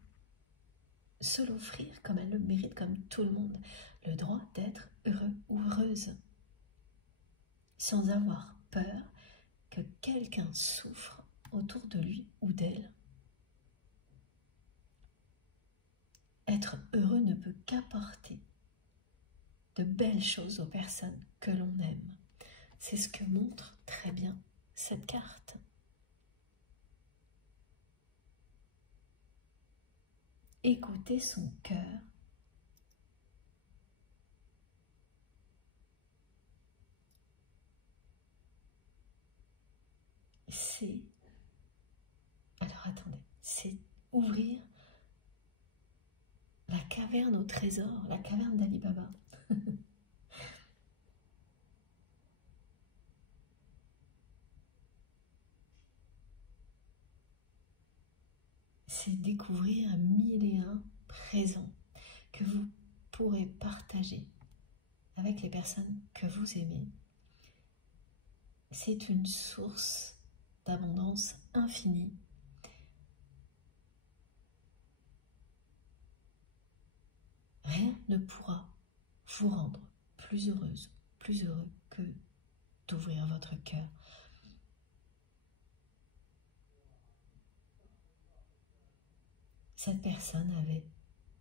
se l'offrir comme elle le mérite, comme tout le monde, le droit d'être heureux ou heureuse, sans avoir peur que quelqu'un souffre autour de lui ou d'elle. Être heureux ne peut qu'apporter de belles choses aux personnes que l'on aime. C'est ce que montre très bien cette carte. Écoutez son cœur. C'est ouvrir la caverne au trésor, la caverne d'Ali Baba. C'est découvrir 1001 présents que vous pourrez partager avec les personnes que vous aimez. C'est une source d'abondance infinie. Rien ne pourra vous rendre plus heureuse, plus heureux que d'ouvrir votre cœur. Cette personne avait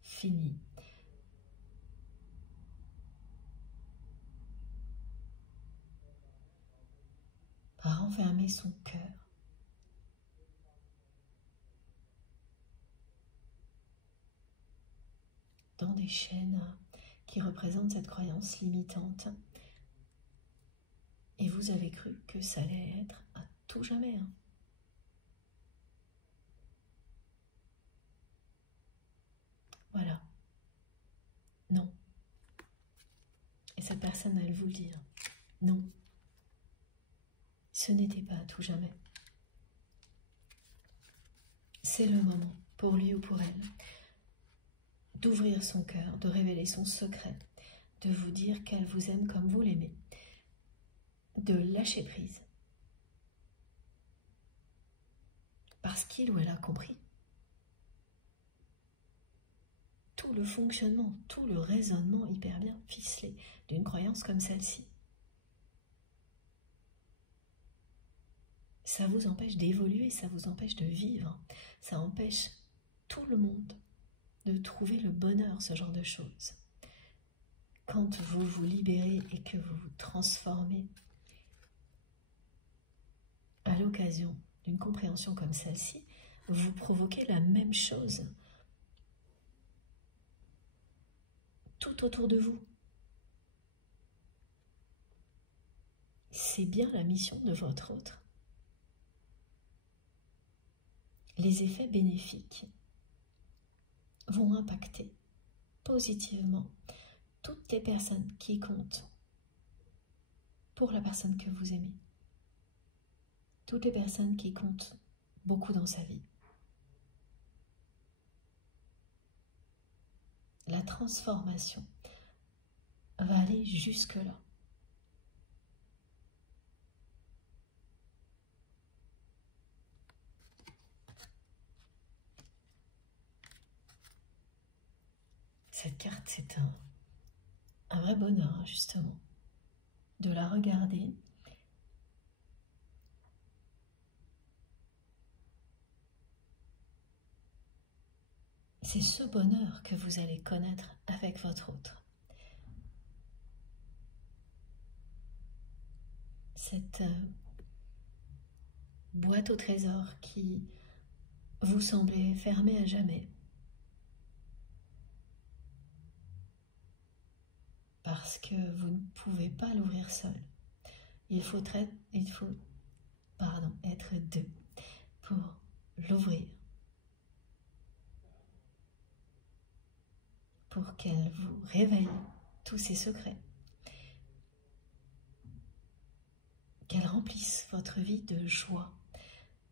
fini par enfermer son cœur dans des chaînes qui représentent cette croyance limitante. Et vous avez cru que ça allait être à tout jamais. Voilà. Non. Et cette personne, elle vous le dit. Non. Ce n'était pas à tout jamais. C'est le moment, pour lui ou pour elle, d'ouvrir son cœur, de révéler son secret, de vous dire qu'elle vous aime comme vous l'aimez, de lâcher prise. Parce qu'il ou elle a compris tout le fonctionnement, tout le raisonnement hyper bien ficelé d'une croyance comme celle-ci. Ça vous empêche d'évoluer, ça vous empêche de vivre, ça empêche tout le monde de trouver le bonheur, ce genre de choses. Quand vous vous libérez et que vous vous transformez à l'occasion d'une compréhension comme celle-ci, vous provoquez la même chose tout autour de vous. C'est bien la mission de votre autre. Les effets bénéfiques vont impacter positivement toutes les personnes qui comptent pour la personne que vous aimez. Toutes les personnes qui comptent beaucoup dans sa vie. La transformation va aller jusque-là. Cette carte, c'est un vrai bonheur, justement, de la regarder. C'est ce bonheur que vous allez connaître avec votre autre. Cette boîte au trésor qui vous semblait fermée à jamais. Parce que vous ne pouvez pas l'ouvrir seul. Il faut être deux pour l'ouvrir. Pour qu'elle vous réveille tous ces secrets. Qu'elle remplisse votre vie de joie.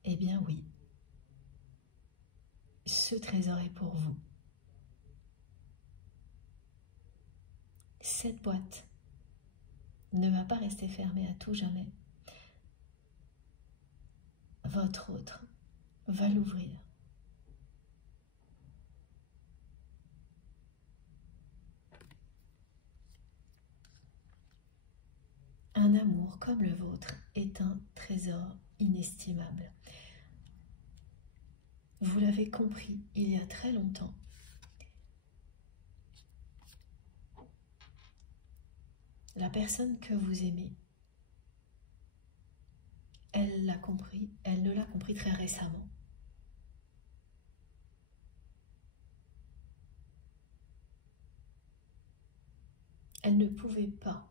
Eh bien oui, ce trésor est pour vous. Cette boîte ne va pas rester fermée à tout jamais. Votre autre va l'ouvrir. Un amour comme le vôtre est un trésor inestimable. Vous l'avez compris il y a très longtemps. La personne que vous aimez, elle l'a compris, elle ne l'a compris très récemment. Elle ne pouvait pas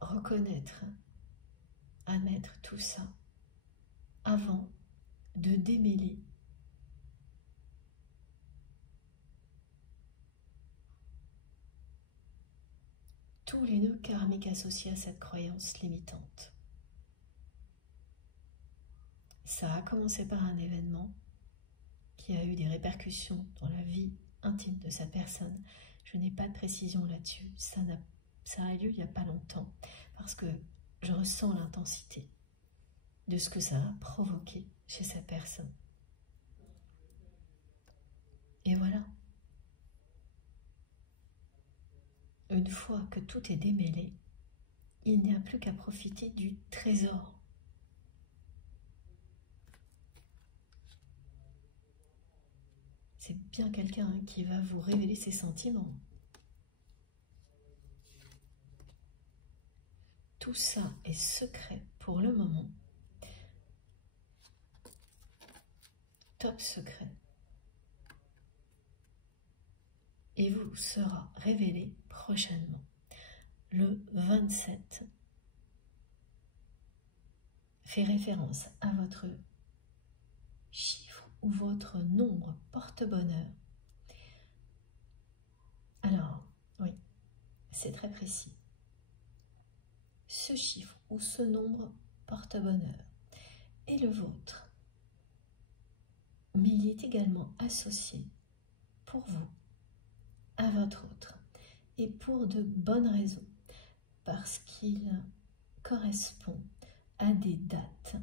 reconnaître, admettre tout ça avant de démêler tous les nœuds karmiques associés à cette croyance limitante. Ça a commencé par un événement qui a eu des répercussions dans la vie intime de cette personne. Je n'ai pas de précision là-dessus. Ça a eu lieu il n'y a pas longtemps parce que je ressens l'intensité de ce que ça a provoqué chez cette personne. Et voilà. Une fois que tout est démêlé, il n'y a plus qu'à profiter du trésor. C'est bien quelqu'un qui va vous révéler ses sentiments. Tout ça est secret pour le moment. Top secret. Et vous sera révélé prochainement. Le 27 fait référence à votre chiffre ou votre nombre porte-bonheur. Alors, oui, c'est très précis. Ce chiffre ou ce nombre porte-bonheur est le vôtre, mais il est également associé pour vous à votre autre, et pour de bonnes raisons, parce qu'il correspond à des dates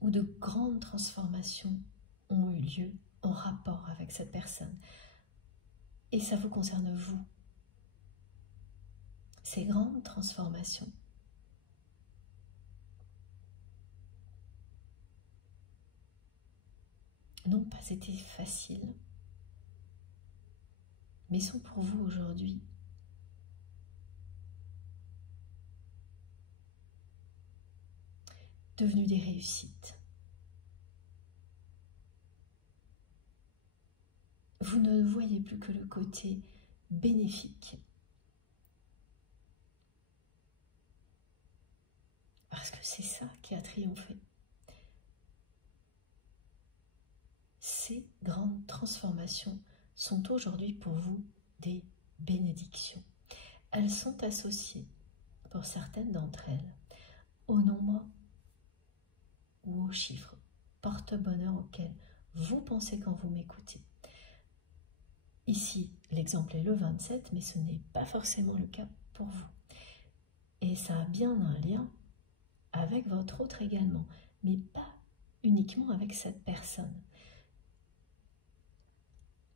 où de grandes transformations ont eu lieu en rapport avec cette personne. Et ça vous concerne vous. Ces grandes transformations n'ont pas été faciles, mais sont pour vous aujourd'hui devenues des réussites. Vous ne voyez plus que le côté bénéfique. Parce que c'est ça qui a triomphé. Ces grandes transformations sont aujourd'hui pour vous des bénédictions. Elles sont associées, pour certaines d'entre elles, au nombre ou au chiffre porte-bonheur auquel vous pensez quand vous m'écoutez. Ici, l'exemple est le 27, mais ce n'est pas forcément le cas pour vous. Et ça a bien un lien avec votre autre également, mais pas uniquement avec cette personne.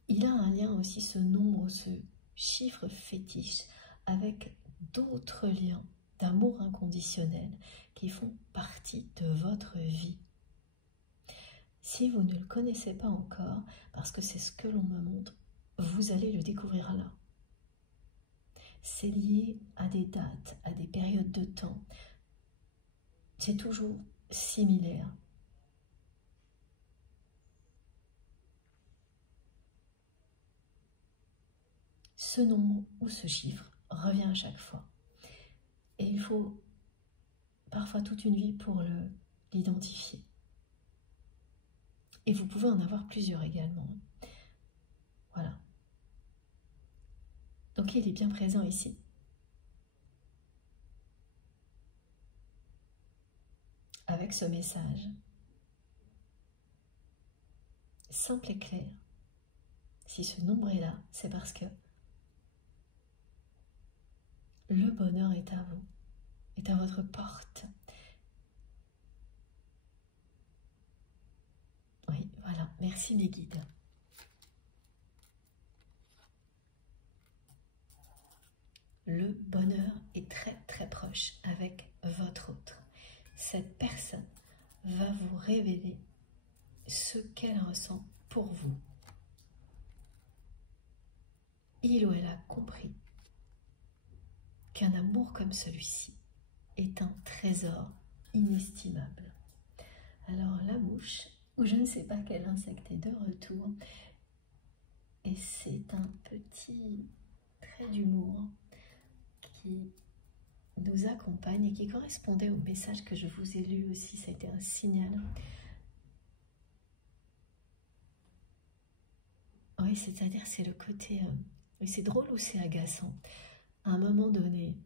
Il a un lien aussi, ce nombre, ce chiffre fétiche, avec d'autres liens d'amour inconditionnel qui font partie de votre vie. Si vous ne le connaissez pas encore, parce que c'est ce que l'on me montre, vous allez le découvrir là. C'est lié à des dates, à des périodes de temps. C'est toujours similaire. Ce nombre ou ce chiffre revient à chaque fois. Et il faut parfois toute une vie pour l'identifier. Et vous pouvez en avoir plusieurs également. Voilà. Donc il est bien présent ici. Avec ce message, simple et clair. Si ce nombre est là, c'est parce que le bonheur est à vous, est à votre porte. Oui, voilà. Merci mes guides. Le bonheur est très très proche avec votre autre. Cette personne va vous révéler ce qu'elle ressent pour vous. Il ou elle a compris qu'un amour comme celui-ci est un trésor inestimable. Alors la mouche, ou je ne sais pas quel insecte est de retour, et c'est un petit trait d'humour qui nous accompagne et qui correspondait au message que je vous ai lu aussi. Ça a été un signal. Oui, c'est-à-dire c'est le côté... oui, c'est drôle ou c'est agaçant. À un moment donné,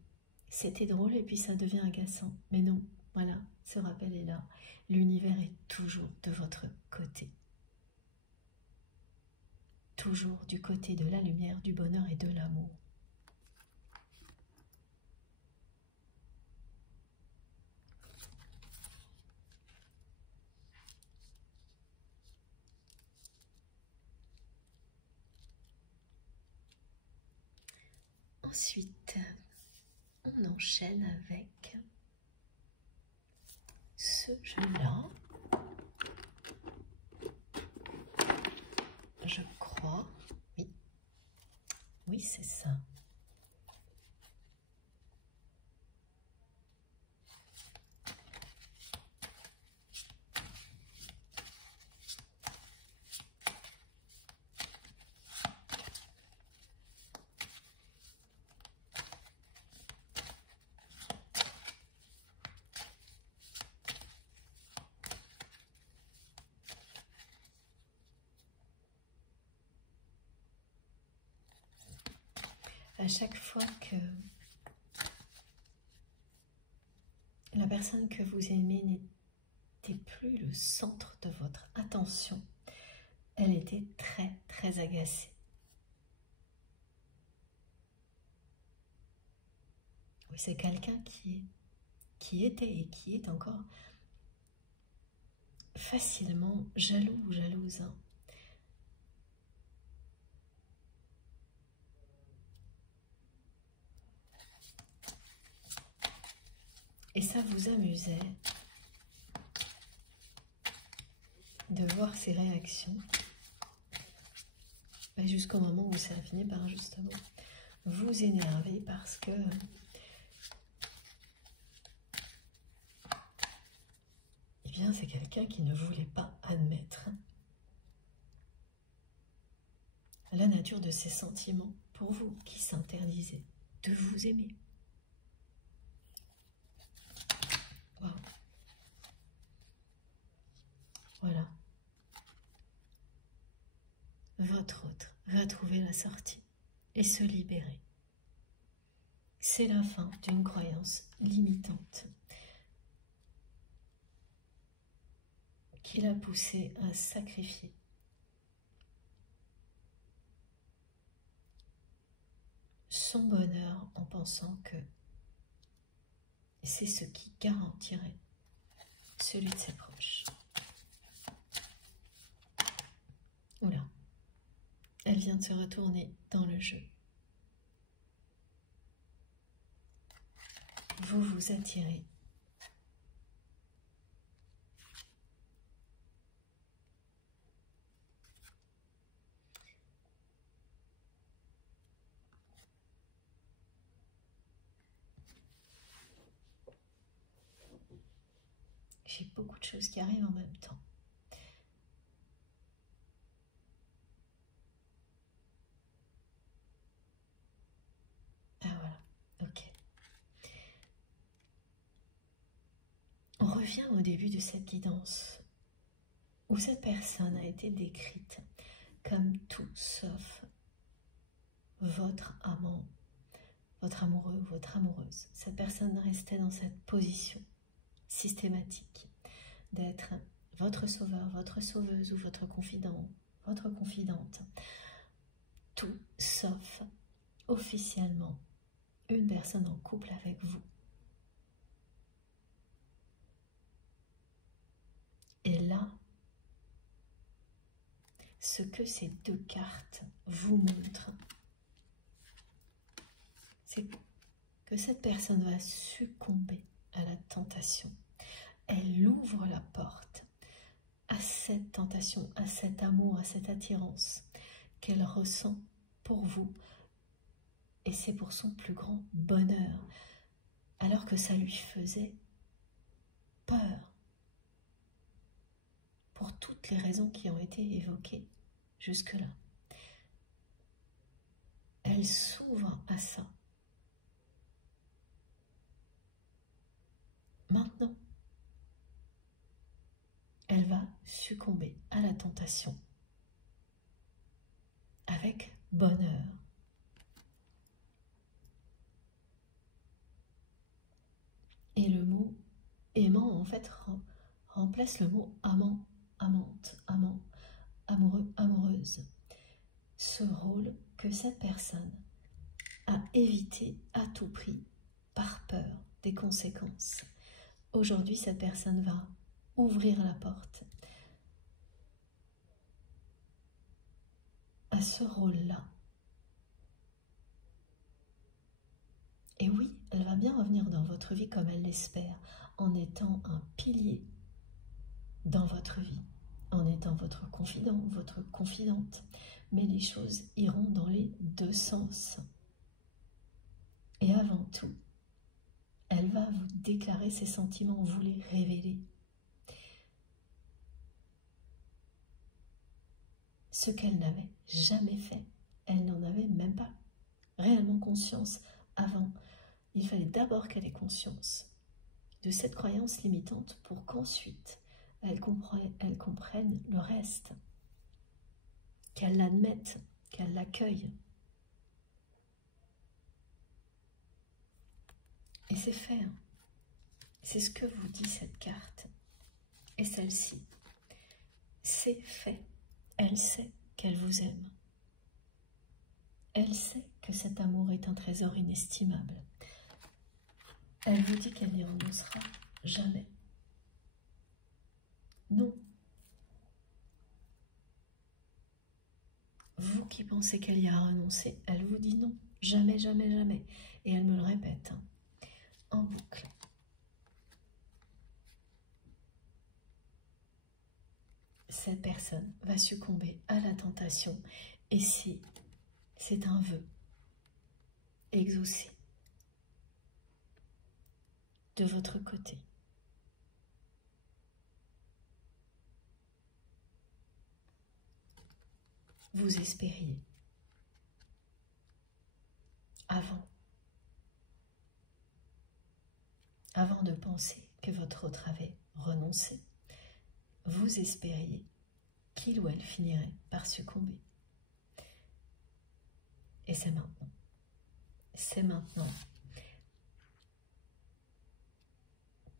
c'était drôle et puis ça devient agaçant. Mais non, voilà, ce rappel est là. L'univers est toujours de votre côté. Toujours du côté de la lumière, du bonheur et de l'amour. Ensuite, on enchaîne avec ce jeu-là. Je crois. Oui. Oui, c'est ça. À chaque fois que la personne que vous aimez n'était plus le centre de votre attention, elle était très très agacée. Oui, c'est quelqu'un qui était et qui est encore facilement jaloux ou jalouse. Et ça vous amusait de voir ses réactions jusqu'au moment où ça a fini par justement vous énerver parce que eh bien c'est quelqu'un qui ne voulait pas admettre la nature de ses sentiments pour vous, qui s'interdisait de vous aimer. Wow. Voilà. Votre autre va trouver la sortie et se libérer. C'est la fin d'une croyance limitante qui l'a poussé à sacrifier son bonheur en pensant que c'est ce qui garantirait celui de ses proches. Oula, elle vient de se retourner dans le jeu. Vous vous attirez. J'ai beaucoup de choses qui arrivent en même temps. Ah voilà, ok. On revient au début de cette guidance où cette personne a été décrite comme tout sauf votre amant, votre amoureux ou votre amoureuse. Cette personne restait dans cette position systématique d'être votre sauveur, votre sauveuse ou votre confident, votre confidente. Tout sauf officiellement une personne en couple avec vous. Et là, ce que ces deux cartes vous montrent, c'est que cette personne va succomber à la tentation. Elle ouvre la porte à cette tentation, à cet amour, à cette attirance qu'elle ressent pour vous. Et c'est pour son plus grand bonheur, alors que ça lui faisait peur. Pour toutes les raisons qui ont été évoquées jusque-là. Elle s'ouvre à ça. Maintenant, elle va succomber à la tentation avec bonheur. Et le mot aimant, en fait, remplace le mot amant, amante, amant, amoureux, amoureuse. Ce rôle que cette personne a évité à tout prix par peur des conséquences. Aujourd'hui, cette personne va ouvrir la porte à ce rôle-là. Et oui, elle va bien revenir dans votre vie comme elle l'espère, en étant un pilier dans votre vie, en étant votre confident, votre confidente. Mais les choses iront dans les deux sens. Et avant tout, elle va vous déclarer ses sentiments, vous les révéler. Ce qu'elle n'avait jamais fait, elle n'en avait même pas réellement conscience avant. Il fallait d'abord qu'elle ait conscience de cette croyance limitante pour qu'ensuite elle comprenne le reste, qu'elle l'admette, qu'elle l'accueille. Et c'est fait. Hein. C'est ce que vous dit cette carte. Et celle-ci. C'est fait. Elle sait qu'elle vous aime. Elle sait que cet amour est un trésor inestimable. Elle vous dit qu'elle n'y renoncera jamais. Non. Vous qui pensez qu'elle y a renoncé, elle vous dit non. Jamais, jamais, jamais. Et elle me le répète, hein, en boucle. Cette personne va succomber à la tentation. Et si c'est un vœu exaucé de votre côté, vous espériez avant de penser que votre autre avait renoncé, vous espériez qu'il ou elle finirait par succomber. Et c'est maintenant. C'est maintenant.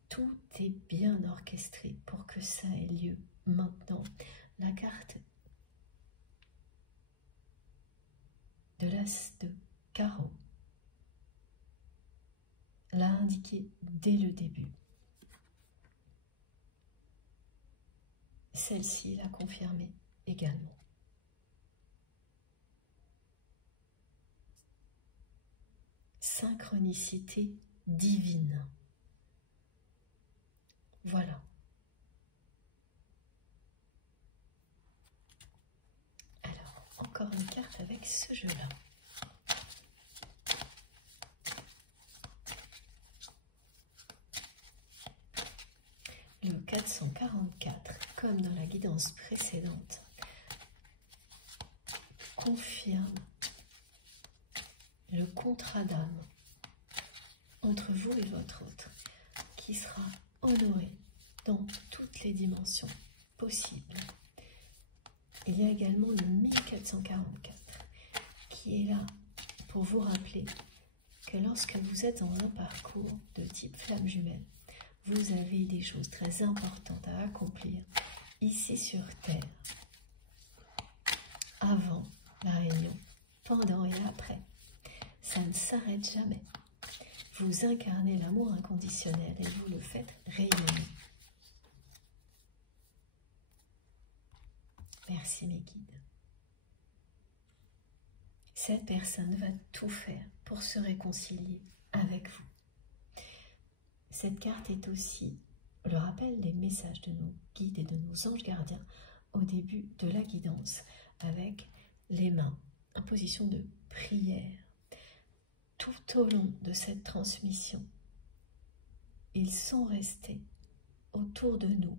Tout est bien orchestré pour que ça ait lieu maintenant. La carte de l'as de carreau l'a indiqué dès le début. Celle-ci l'a confirmé également. Synchronicité divine. Voilà. Alors, encore une carte avec ce jeu-là. Le 444, comme dans la guidance précédente, confirme le contrat d'âme entre vous et votre autre qui sera honoré dans toutes les dimensions possible. Il y a également le 1444 qui est là pour vous rappeler que lorsque vous êtes dans un parcours de type flamme jumelle, vous avez des choses très importantes à accomplir ici sur Terre, avant la réunion, pendant et après. Ça ne s'arrête jamais. Vous incarnez l'amour inconditionnel et vous le faites rayonner. Merci mes guides. Cette personne va tout faire pour se réconcilier avec vous. Cette carte est aussi le rappel des messages de nos guides et de nos anges gardiens au début de la guidance, avec les mains en position de prière. Tout au long de cette transmission, ils sont restés autour de nous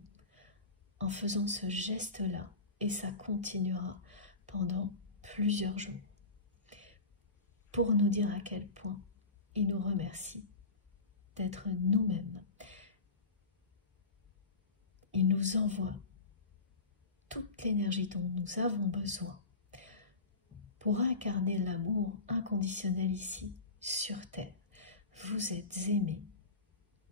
en faisant ce geste-là, et ça continuera pendant plusieurs jours pour nous dire à quel point ils nous remercient d'être nous-mêmes. Ils nous envoient toute l'énergie dont nous avons besoin pour incarner l'amour inconditionnel ici, sur Terre. Vous êtes aimés,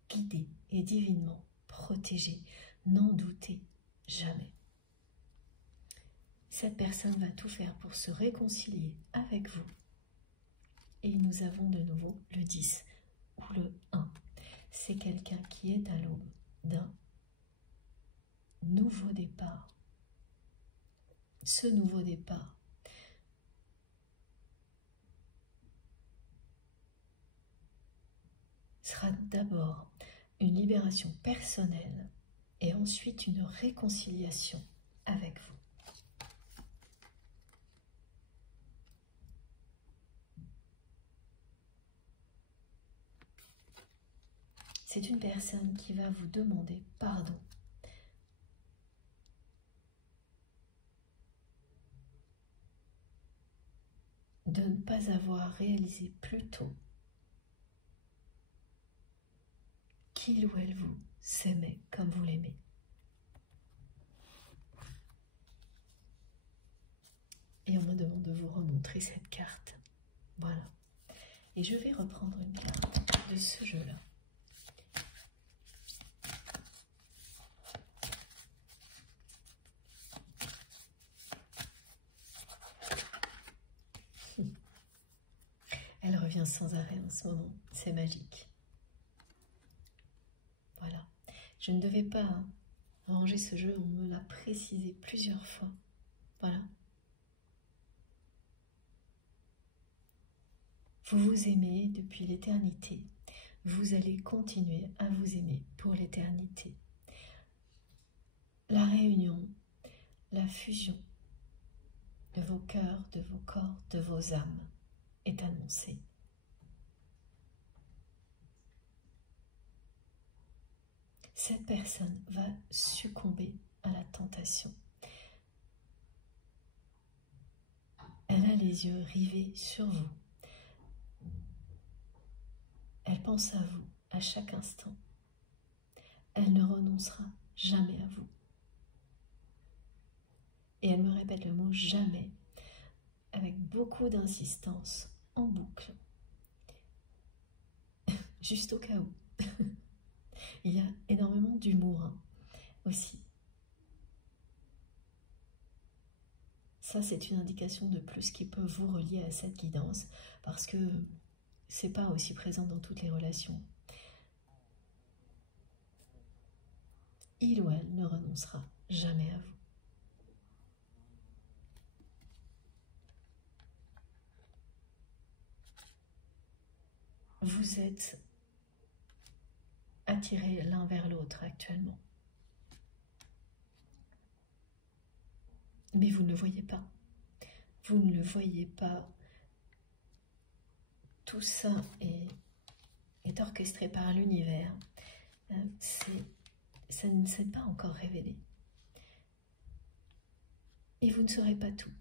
guidés et divinement protégés. N'en doutez jamais. Cette personne va tout faire pour se réconcilier avec vous. Et nous avons de nouveau le 10 ou le 1. C'est quelqu'un qui est à l'aube d'un nouveau départ. Ce nouveau départ sera d'abord une libération personnelle et ensuite une réconciliation avec vous. C'est une personne qui va vous demander pardon. De ne pas avoir réalisé plus tôt qu'il ou elle vous s'aimait comme vous l'aimez. Et on me demande de vous remontrer cette carte. Voilà. Et je vais reprendre une carte de ce jeu-là. Elle revient sans arrêt en ce moment. C'est magique. Voilà. Je ne devais pas ranger ce jeu. On me l'a précisé plusieurs fois. Voilà. Vous vous aimez depuis l'éternité. Vous allez continuer à vous aimer pour l'éternité. La réunion, la fusion de vos cœurs, de vos corps, de vos âmes est annoncée. Cette personne va succomber à la tentation. Elle a les yeux rivés sur vous. Elle pense à vous à chaque instant. Elle ne renoncera jamais à vous. Et elle me répète le mot « jamais » avec beaucoup d'insistance, en boucle. Juste au cas où. Il y a énormément d'humour aussi. Ça, c'est une indication de plus qui peut vous relier à cette guidance, parce que c'est pas aussi présent dans toutes les relations. Il ou elle ne renoncera jamais à vous. Vous êtes attirés l'un vers l'autre actuellement. Mais vous ne le voyez pas. Vous ne le voyez pas. Tout ça est orchestré par l'univers. Ça ne s'est pas encore révélé. Et vous ne saurez pas tout.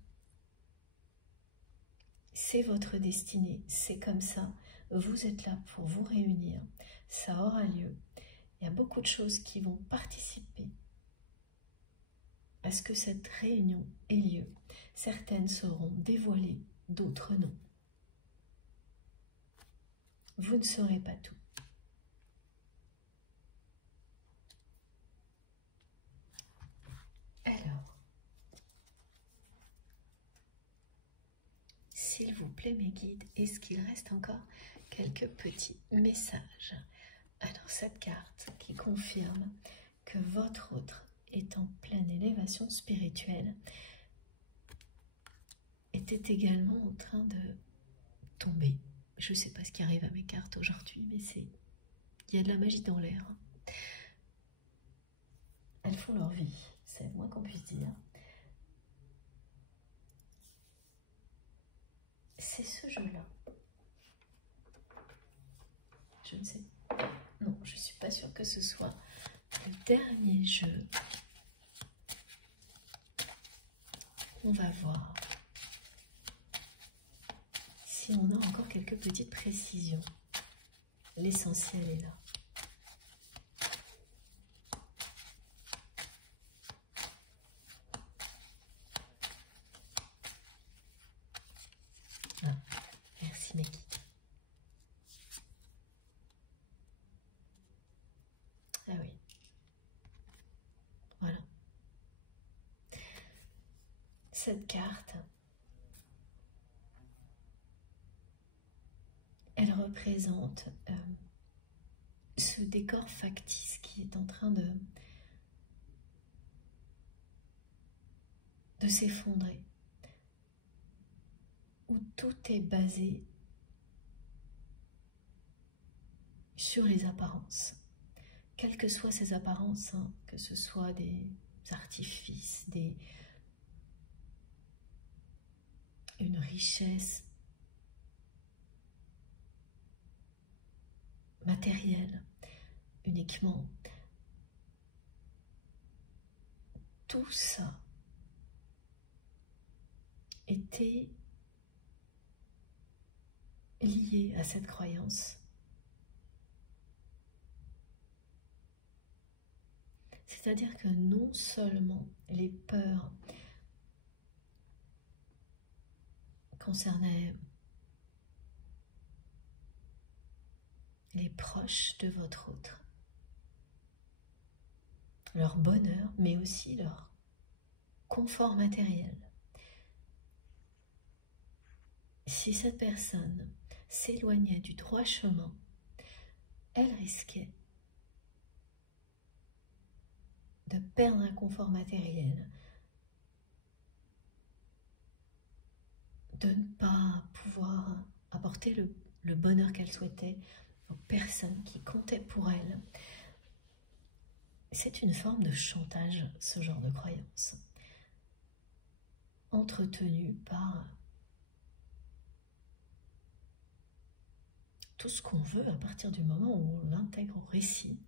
C'est votre destinée, c'est comme ça. Vous êtes là pour vous réunir. Ça aura lieu. Il y a beaucoup de choses qui vont participer à ce que cette réunion ait lieu. Certaines seront dévoilées, d'autres non. Vous ne saurez pas tout. Alors, s'il vous plaît mes guides, est-ce qu'il reste encore quelques petits messages? Alors cette carte qui confirme que votre autre est en pleine élévation spirituelle, était également en train de tomber. Je ne sais pas ce qui arrive à mes cartes aujourd'hui, mais il y a de la magie dans l'air. Elles font leur vie, c'est le moins qu'on puisse dire. C'est ce jeu-là. Je ne sais pas. Non, je ne suis pas sûre que ce soit le dernier jeu. On va voir si on a encore quelques petites précisions. L'essentiel est là. Ah, merci mes guides. Ah oui. Voilà. Cette carte, elle représente ce décor factice qui est en train de s'effondrer, où tout est basé sur les apparences, quelles que soient ces apparences, hein, que ce soit des artifices, une richesse matérielle uniquement. Tout ça était lié à cette croyance. C'est-à-dire que non seulement les peurs concernaient les proches de votre autre, leur bonheur, mais aussi leur confort matériel. Si cette personne s'éloignait du droit chemin, elle risquait de perdre un confort matériel, de ne pas pouvoir apporter le bonheur qu'elle souhaitait aux personnes qui comptaient pour elle. C'est une forme de chantage, ce genre de croyance, entretenue par tout ce qu'on veut à partir du moment où on l'intègre au récit.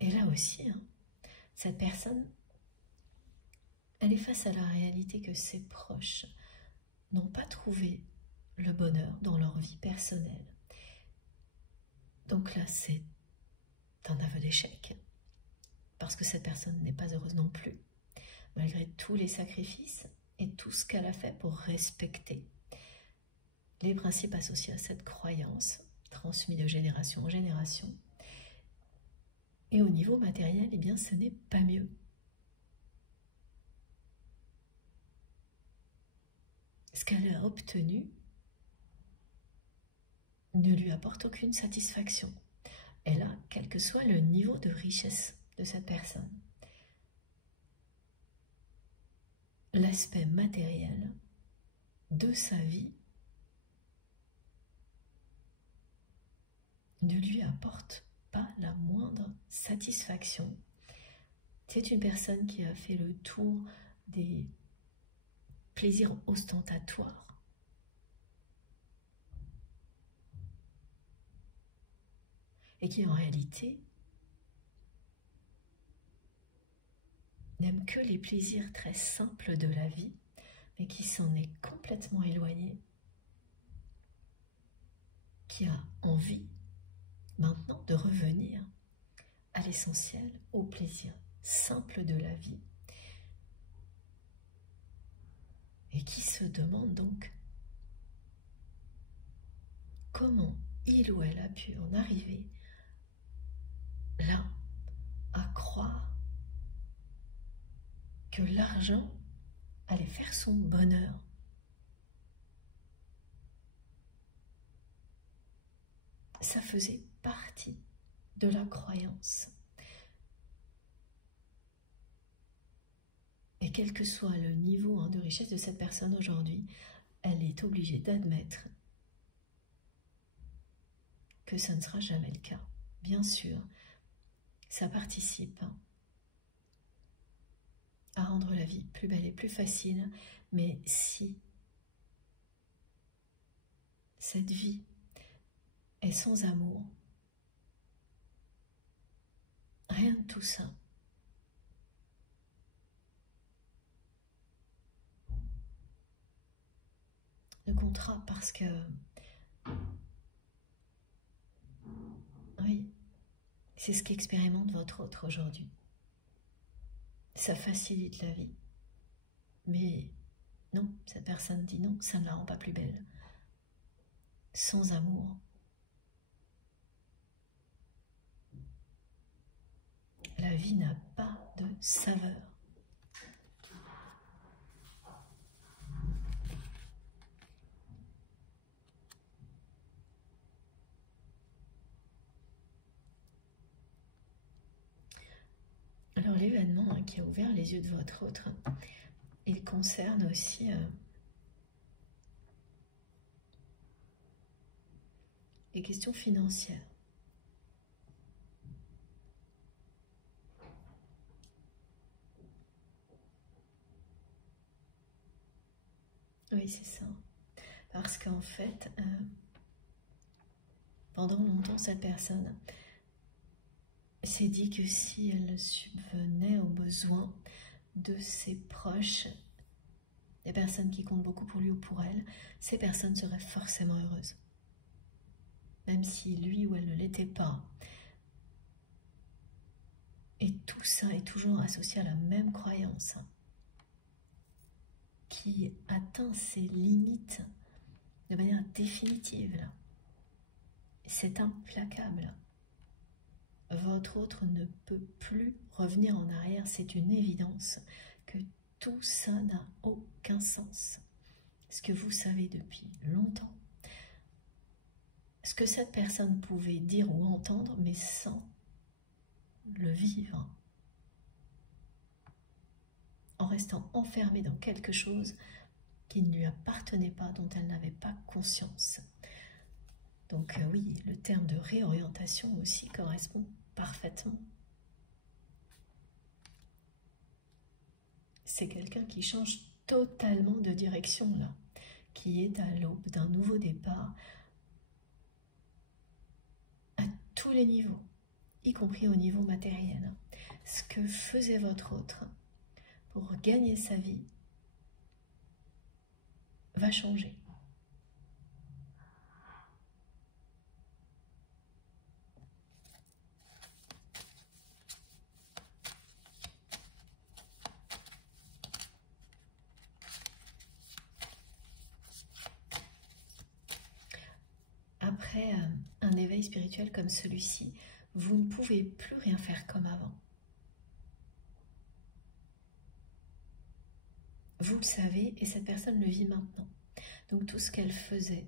Et là aussi, hein, cette personne, elle est face à la réalité que ses proches n'ont pas trouvé le bonheur dans leur vie personnelle. Donc là, c'est un aveu d'échec, parce que cette personne n'est pas heureuse non plus, malgré tous les sacrifices et tout ce qu'elle a fait pour respecter les principes associés à cette croyance, transmis de génération en génération. Et au niveau matériel, eh bien, ce n'est pas mieux. Ce qu'elle a obtenu ne lui apporte aucune satisfaction. Elle a, quel que soit le niveau de richesse de cette personne. L'aspect matériel de sa vie ne lui apporte pas la moindre satisfaction. C'est une personne qui a fait le tour des plaisirs ostentatoires. Et qui en réalité n'aime que les plaisirs très simples de la vie, mais qui s'en est complètement éloigné, qui a envie maintenant de revenir à l'essentiel, au plaisir simple de la vie, et qui se demande donc comment il ou elle a pu en arriver là, à croire que l'argent allait faire son bonheur. Ça faisait partie de la croyance. Et quel que soit le niveau de richesse de cette personne aujourd'hui, elle est obligée d'admettre que ça ne sera jamais le cas. Bien sûr, ça participe à rendre la vie plus belle et plus facile, mais si cette vie est sans amour, rien de tout ça ne comptera, parce que oui, c'est ce qu'expérimente votre autre aujourd'hui. Ça facilite la vie. Mais non, cette personne dit non, ça ne la rend pas plus belle. Sans amour, la vie n'a pas de saveur. Alors l'événement qui a ouvert les yeux de votre autre, il concerne aussi les questions financières. Oui, c'est ça. Parce qu'en fait, pendant longtemps, cette personne s'est dit que si elle subvenait aux besoins de ses proches, des personnes qui comptent beaucoup pour lui ou pour elle, ces personnes seraient forcément heureuses. Même si lui ou elle ne l'était pas. Et tout ça est toujours associé à la même croyance qui atteint ses limites de manière définitive. C'est implacable. Votre autre ne peut plus revenir en arrière, c'est une évidence que tout ça n'a aucun sens. Ce que vous savez depuis longtemps, ce que cette personne pouvait dire ou entendre, mais sans le vivre, en restant enfermée dans quelque chose qui ne lui appartenait pas, dont elle n'avait pas conscience. Donc oui, le terme de réorientation aussi correspond parfaitement. C'est quelqu'un qui change totalement de direction là, qui est à l'aube d'un nouveau départ à tous les niveaux, y compris au niveau matériel. Ce que faisait votre autre pour gagner sa vie va changer. Après un éveil spirituel comme celui-ci, vous ne pouvez plus rien faire comme avant. Vous le savez et cette personne le vit maintenant. Donc tout ce qu'elle faisait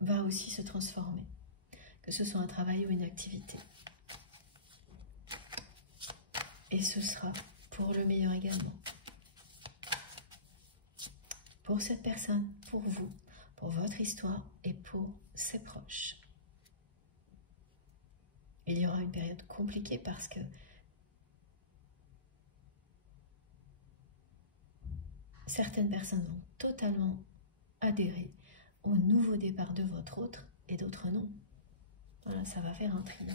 va aussi se transformer, que ce soit un travail ou une activité. Et ce sera pour le meilleur également. Pour cette personne, pour vous, pour votre histoire et pour ses proches. Il y aura une période compliquée parce que certaines personnes vont totalement adhérer au nouveau départ de votre autre et d'autres non. Voilà, ça va faire un tri.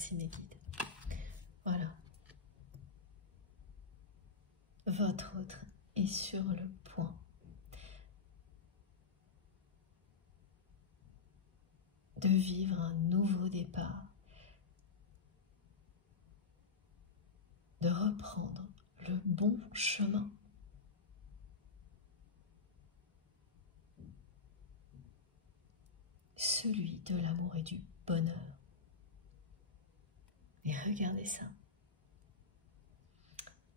Merci mes guides. Voilà. Votre autre est sur le point de vivre un nouveau départ, de reprendre le bon chemin. Celui de l'amour et du bonheur. Et regardez ça.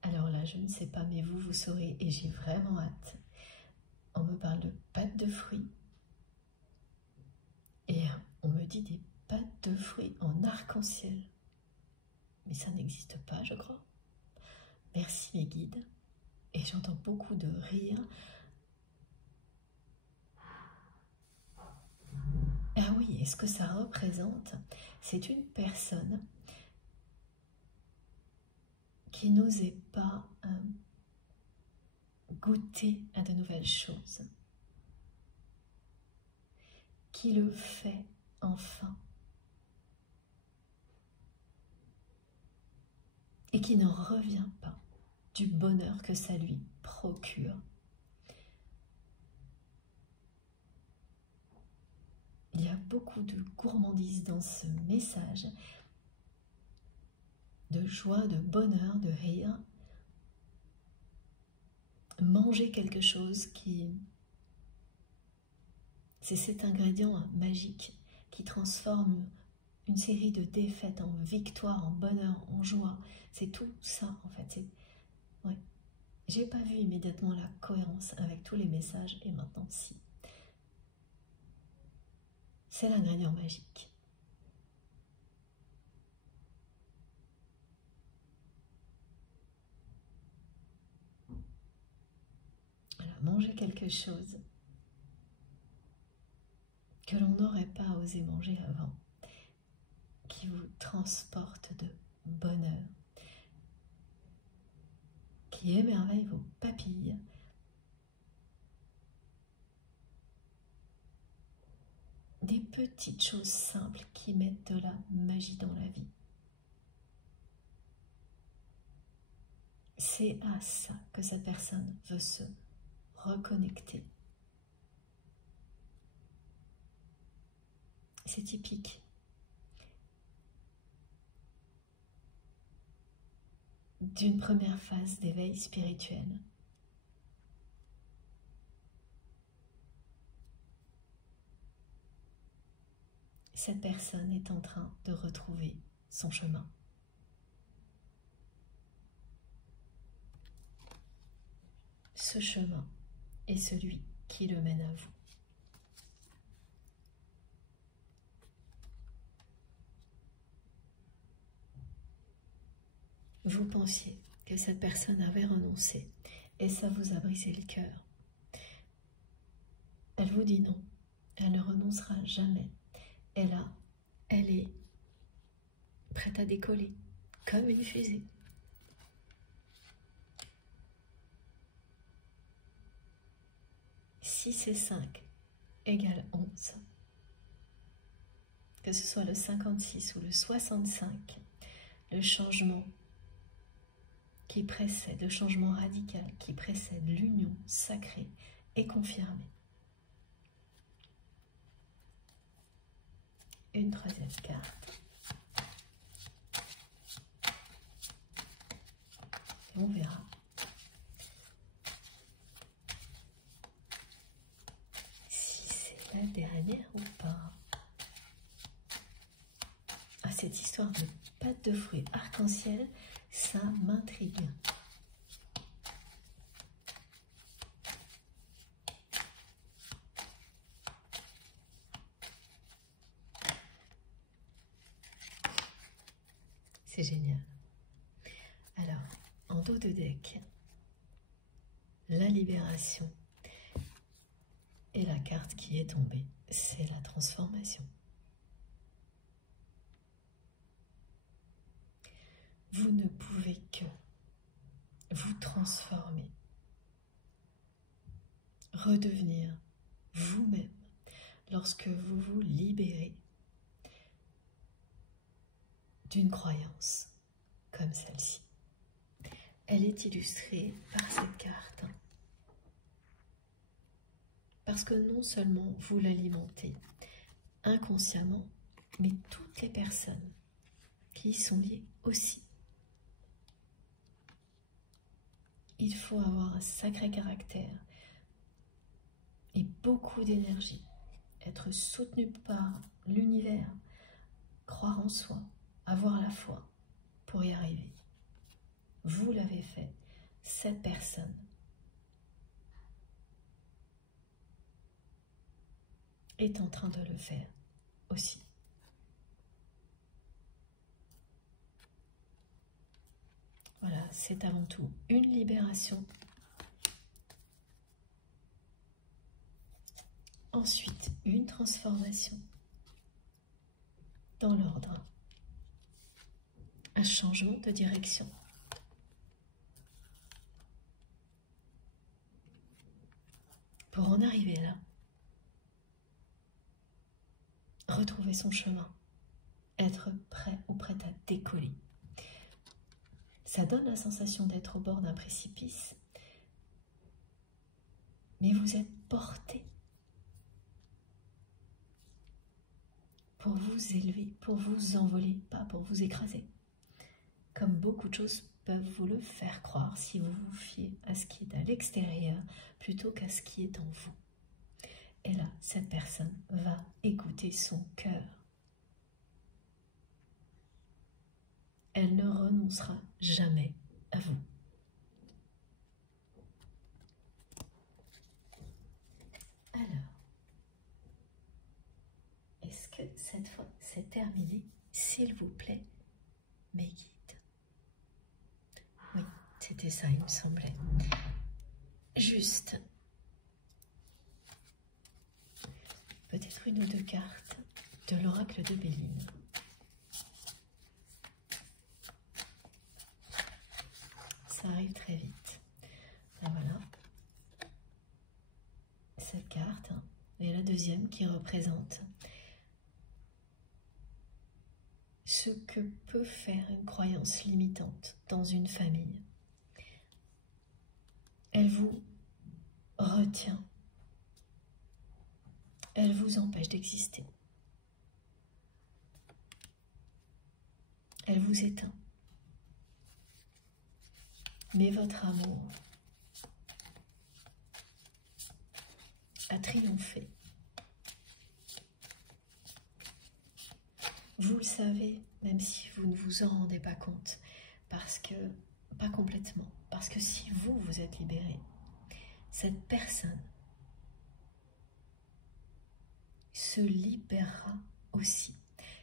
Alors là, je ne sais pas, mais vous, vous saurez, et j'ai vraiment hâte. On me parle de pâtes de fruits. Et on me dit des pâtes de fruits en arc-en-ciel. Mais ça n'existe pas, je crois. Merci mes guides. Et j'entends beaucoup de rires. Ah oui, et ce que ça représente, c'est une personne qui n'osait pas goûter à de nouvelles choses, qui le fait enfin, et qui n'en revient pas du bonheur que ça lui procure. Il y a beaucoup de gourmandise dans ce message, de joie, de bonheur, de rire. Manger quelque chose qui... C'est cet ingrédient magique qui transforme une série de défaites en victoire, en bonheur, en joie. C'est tout ça en fait. Ouais. J'ai pas vu immédiatement la cohérence avec tous les messages et maintenant si. C'est l'ingrédient magique. Voilà, manger quelque chose que l'on n'aurait pas osé manger avant, qui vous transporte de bonheur, qui émerveille vos papilles, des petites choses simples qui mettent de la magie dans la vie. C'est à ça que cette personne veut se reconnecter. C'est typique d'une première phase d'éveil spirituel. Cette personne est en train de retrouver son chemin. Ce chemin est celui qui le mène à vous. Vous pensiez que cette personne avait renoncé et ça vous a brisé le cœur. Elle vous dit non, elle ne renoncera jamais. Elle est prête à décoller comme une fusée. Six et 5 égale 11. Que ce soit le 56 ou le 65, le changement qui précède, le changement radical qui précède l'union sacrée est confirmé. Une troisième carte. Et on verra. Si c'est la dernière ou pas. Ah, cette histoire de pâte de fruits arc-en-ciel, ça m'intrigue. C'est génial. Alors, en dos de deck, la libération. Et la carte qui est tombée, c'est la transformation. Vous ne pouvez que vous transformer, redevenir vous-même lorsque vous vous libérez d'une croyance comme celle-ci. Elle est illustrée par cette carte. Parce que non seulement vous l'alimentez inconsciemment, mais toutes les personnes qui y sont liées aussi. Il faut avoir un sacré caractère et beaucoup d'énergie, être soutenu par l'univers, croire en soi, avoir la foi pour y arriver. Vous l'avez fait, cette personne est en train de le faire aussi. Voilà, c'est avant tout une libération. Ensuite, une transformation dans l'ordre. Un changement de direction. Pour en arriver là, retrouver son chemin, être prêt ou prête à décoller. Ça donne la sensation d'être au bord d'un précipice, mais vous êtes porté pour vous élever, pour vous envoler, pas pour vous écraser. Comme beaucoup de choses peuvent vous le faire croire si vous vous fiez à ce qui est à l'extérieur plutôt qu'à ce qui est en vous. Et là, cette personne va écouter son cœur. Elle ne renoncera jamais à vous. Alors, est-ce que cette fois c'est terminé? S'il vous plaît, mes guides. Oui, c'était ça, il me semblait. Juste, peut-être une ou deux cartes de l'oracle de Béline. Ça arrive très vite. Et voilà. Cette carte, et la deuxième qui représente ce que peut faire une croyance limitante dans une famille. Elle vous retient. Elle vous empêche d'exister. Elle vous éteint. Mais votre amour a triomphé. Vous le savez, même si vous ne vous en rendez pas compte, parce que, pas complètement, parce que si vous, vous êtes libéré, cette personne se libérera aussi.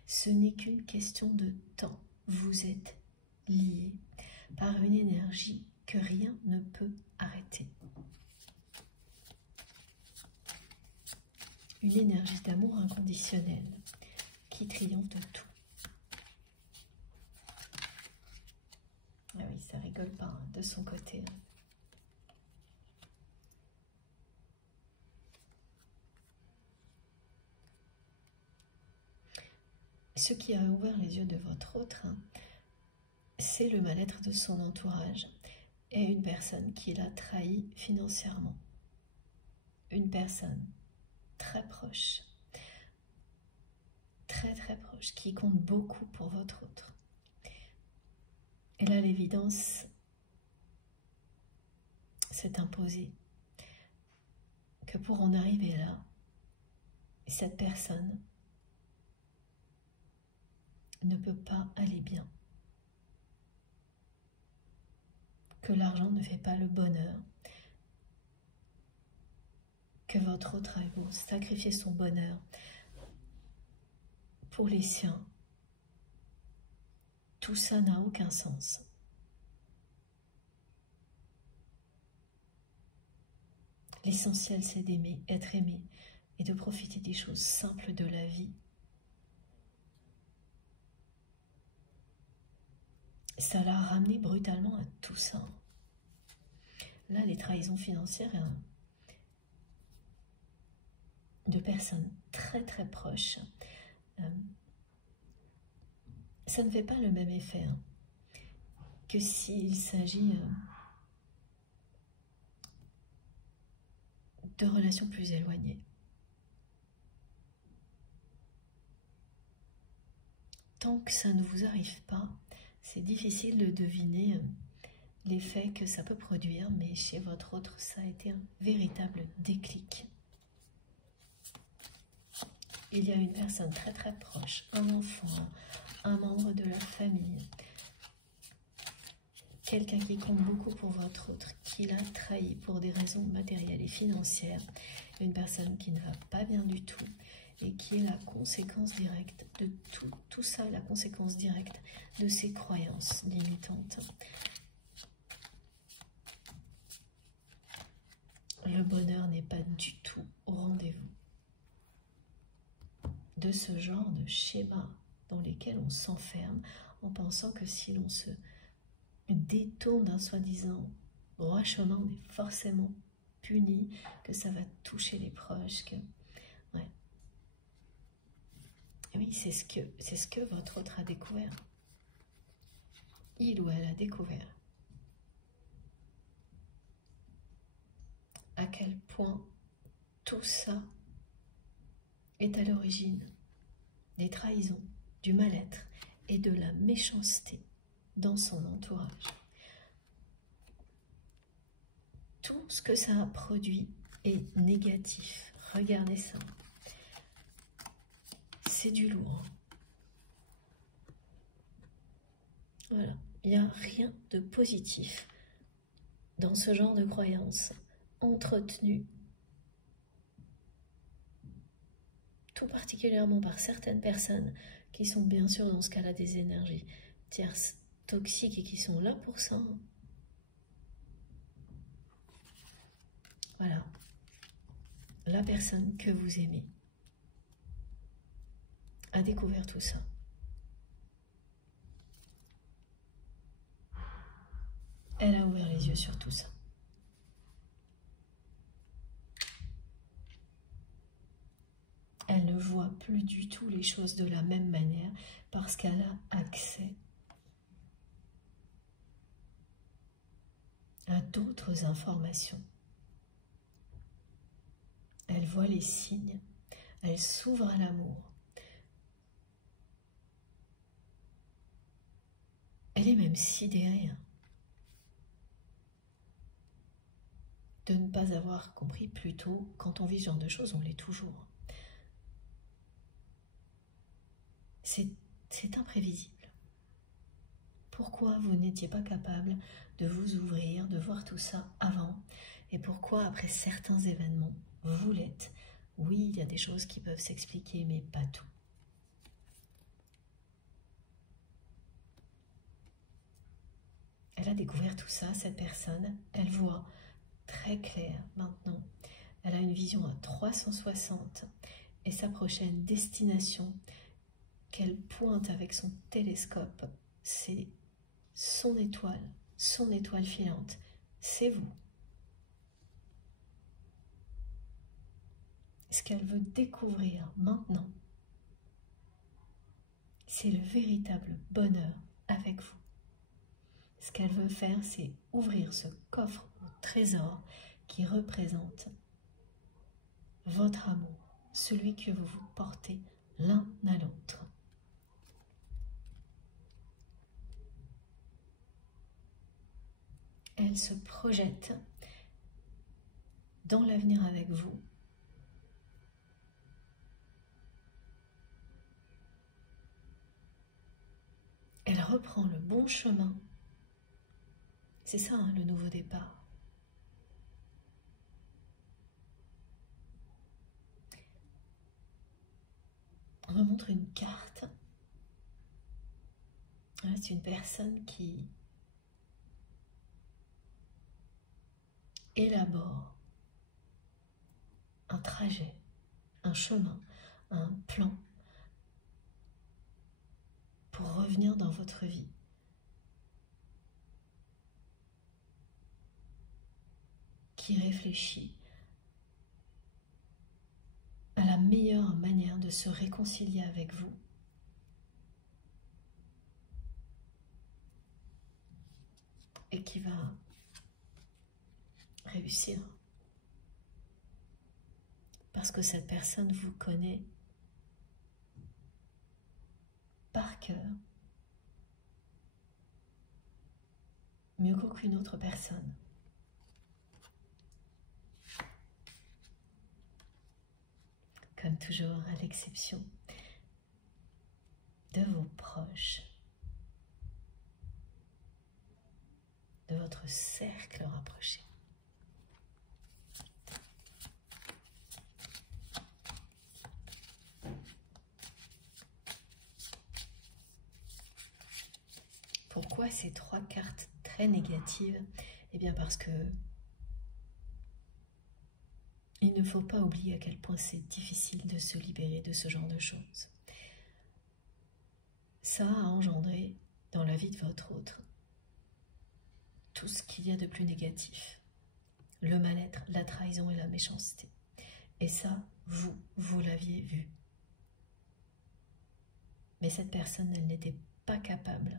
Ce n'est qu'une question de temps. Vous êtes liés par une énergie que rien ne peut arrêter. Une énergie d'amour inconditionnel qui triomphe de tout. Ah oui, ça rigole pas hein, de son côté. Ce qui a ouvert les yeux de votre autre, hein, c'est le mal-être de son entourage et une personne qui l'a trahi financièrement. Une personne très proche, très très proche, qui compte beaucoup pour votre autre. Et là, l'évidence s'est imposée que pour en arriver là, cette personne ne peut pas aller bien. Que l'argent ne fait pas le bonheur. Que votre autre a beau sacrifier son bonheur pour les siens. Tout ça n'a aucun sens. L'essentiel, c'est d'aimer, être aimé et de profiter des choses simples de la vie. Ça l'a ramené brutalement à tout ça. Là, les trahisons financières hein, de personnes très très proches, ça ne fait pas le même effet hein, que s'il s'agit de relations plus éloignées. Tant que ça ne vous arrive pas, c'est difficile de deviner l'effet que ça peut produire, mais chez votre autre, ça a été un véritable déclic. Il y a une personne très très proche, un enfant, un membre de la famille, quelqu'un qui compte beaucoup pour votre autre, qui l'a trahi pour des raisons matérielles et financières, une personne qui ne va pas bien du tout et qui est la conséquence directe de tout ça, la conséquence directe de ses croyances limitantes. Le bonheur n'est pas du tout au rendez-vous de ce genre de schéma dans lesquels on s'enferme en pensant que si l'on se détourne d'un soi-disant droit chemin, on est forcément puni, que ça va toucher les proches, que... Ouais. Et oui, c'est ce que votre autre a découvert. Il ou elle a découvert à quel point tout ça est à l'origine des trahisons, du mal-être et de la méchanceté dans son entourage. Tout ce que ça a produit est négatif. Regardez ça. C'est du lourd. Voilà. Il n'y a rien de positif dans ce genre de croyances entretenues, tout particulièrement par certaines personnes qui sont bien sûr dans ce cas-là des énergies tierces toxiques et qui sont là pour ça. Voilà. La personne que vous aimez a découvert tout ça. Elle a ouvert les yeux sur tout ça. Elle ne voit plus du tout les choses de la même manière parce qu'elle a accès à d'autres informations. Elle voit les signes, elle s'ouvre à l'amour. Elle est même sidérée de ne pas avoir compris plus tôt. Quand on vit ce genre de choses, on l'est toujours. C'est imprévisible. Pourquoi vous n'étiez pas capable de vous ouvrir, de voir tout ça avant? Et pourquoi, après certains événements, vous l'êtes? Oui, il y a des choses qui peuvent s'expliquer, mais pas tout. Elle a découvert tout ça, cette personne. Elle voit très clair maintenant. Elle a une vision à 360 et sa prochaine destination qu'elle pointe avec son télescope, c'est son étoile filante, c'est vous. Ce qu'elle veut découvrir maintenant, c'est le véritable bonheur avec vous. Ce qu'elle veut faire, c'est ouvrir ce coffre au trésor qui représente votre amour, celui que vous vous portez l'un à l'autre. Elle se projette dans l'avenir avec vous. Elle reprend le bon chemin. C'est ça, hein, le nouveau départ. On me montre une carte. C'est une personne qui élabore un trajet, un chemin, un plan pour revenir dans votre vie. Qui réfléchit à la meilleure manière de se réconcilier avec vous. et qui va réussir. Parce que cette personne vous connaît par cœur, mieux qu'aucune autre personne. Comme toujours, à l'exception de vos proches, de votre cercle rapproché. Pourquoi ces 3 cartes très négatives? Eh bien parce que il ne faut pas oublier à quel point c'est difficile de se libérer de ce genre de choses. Ça a engendré dans la vie de votre autre tout ce qu'il y a de plus négatif. Le mal-être, la trahison et la méchanceté. Et ça, vous l'aviez vu. Mais cette personne, elle n'était pas capable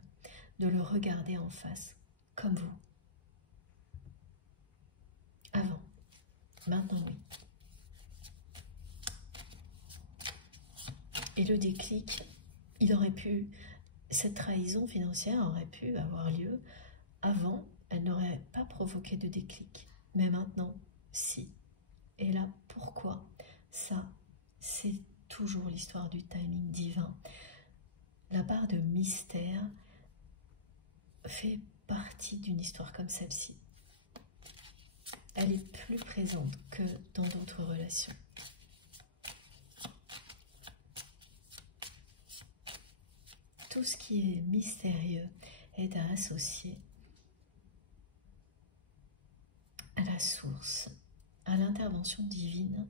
de le regarder en face, comme vous. Avant. Maintenant, oui. Et le déclic, cette trahison financière aurait pu avoir lieu avant, elle n'aurait pas provoqué de déclic. Mais maintenant, si. Et là, pourquoi? Ça, c'est toujours l'histoire du timing divin. La part de mystère fait partie d'une histoire comme celle-ci. Elle est plus présente que dans d'autres relations. Tout ce qui est mystérieux est à associer à la source, à l'intervention divine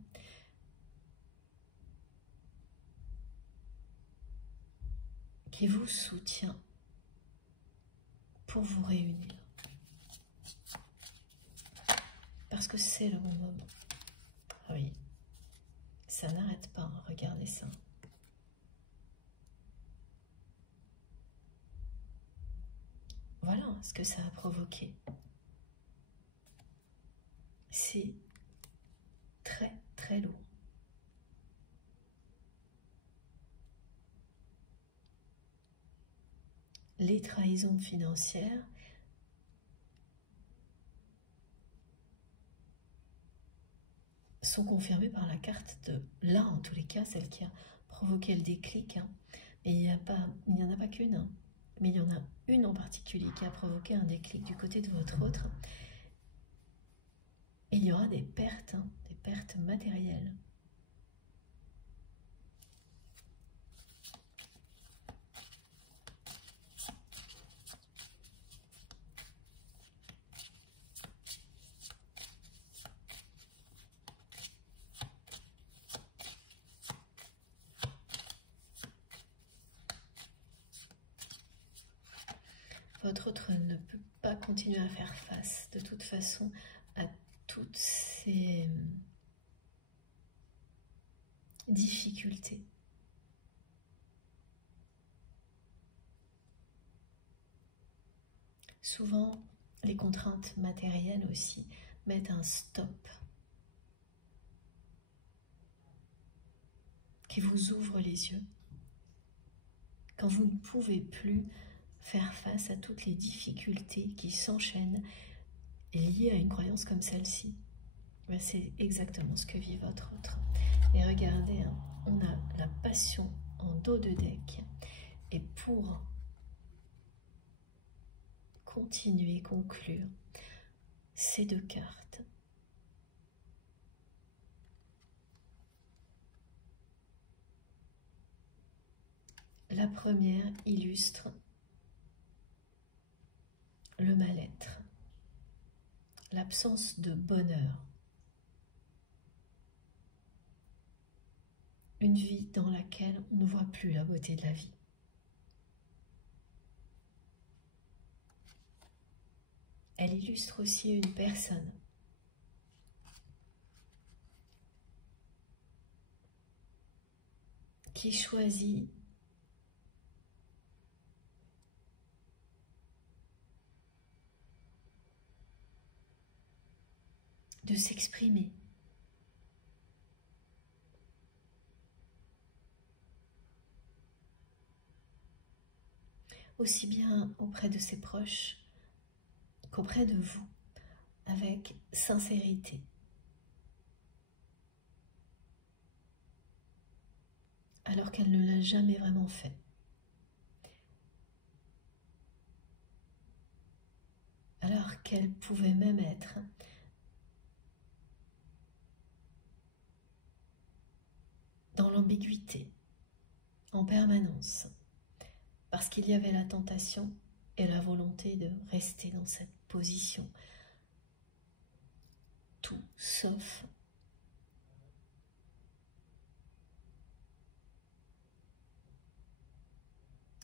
qui vous soutient pour vous réunir. Parce que c'est le bon moment. Oui, ça n'arrête pas, regardez ça. Voilà ce que ça a provoqué. C'est très très lourd. Les trahisons financières sont confirmées par la carte de là, en tous les cas, celle qui a provoqué le déclic. Hein. Et il n'y en a pas qu'une, hein. Mais il y en a une en particulier qui a provoqué un déclic du côté de votre autre. Et il y aura des pertes matérielles. Votre autre ne peut pas continuer à faire face de toute façon à toutes ces difficultés. Souvent, les contraintes matérielles aussi mettent un stop qui vous ouvre les yeux quand vous ne pouvez plus faire face à toutes les difficultés qui s'enchaînent liées à une croyance comme celle-ci. C'est exactement ce que vit votre autre. Et regardez, hein, on a la passion en dos de deck. Et pour continuer, conclure ces 2 cartes, la première illustre le mal-être, l'absence de bonheur, une vie dans laquelle on ne voit plus la beauté de la vie. Elle illustre aussi une personne qui choisit de s'exprimer. Aussi bien auprès de ses proches qu'auprès de vous, avec sincérité. Alors qu'elle ne l'a jamais vraiment fait. Alors qu'elle pouvait même être dans l'ambiguïté, en permanence, parce qu'il y avait la tentation et la volonté de rester dans cette position, tout sauf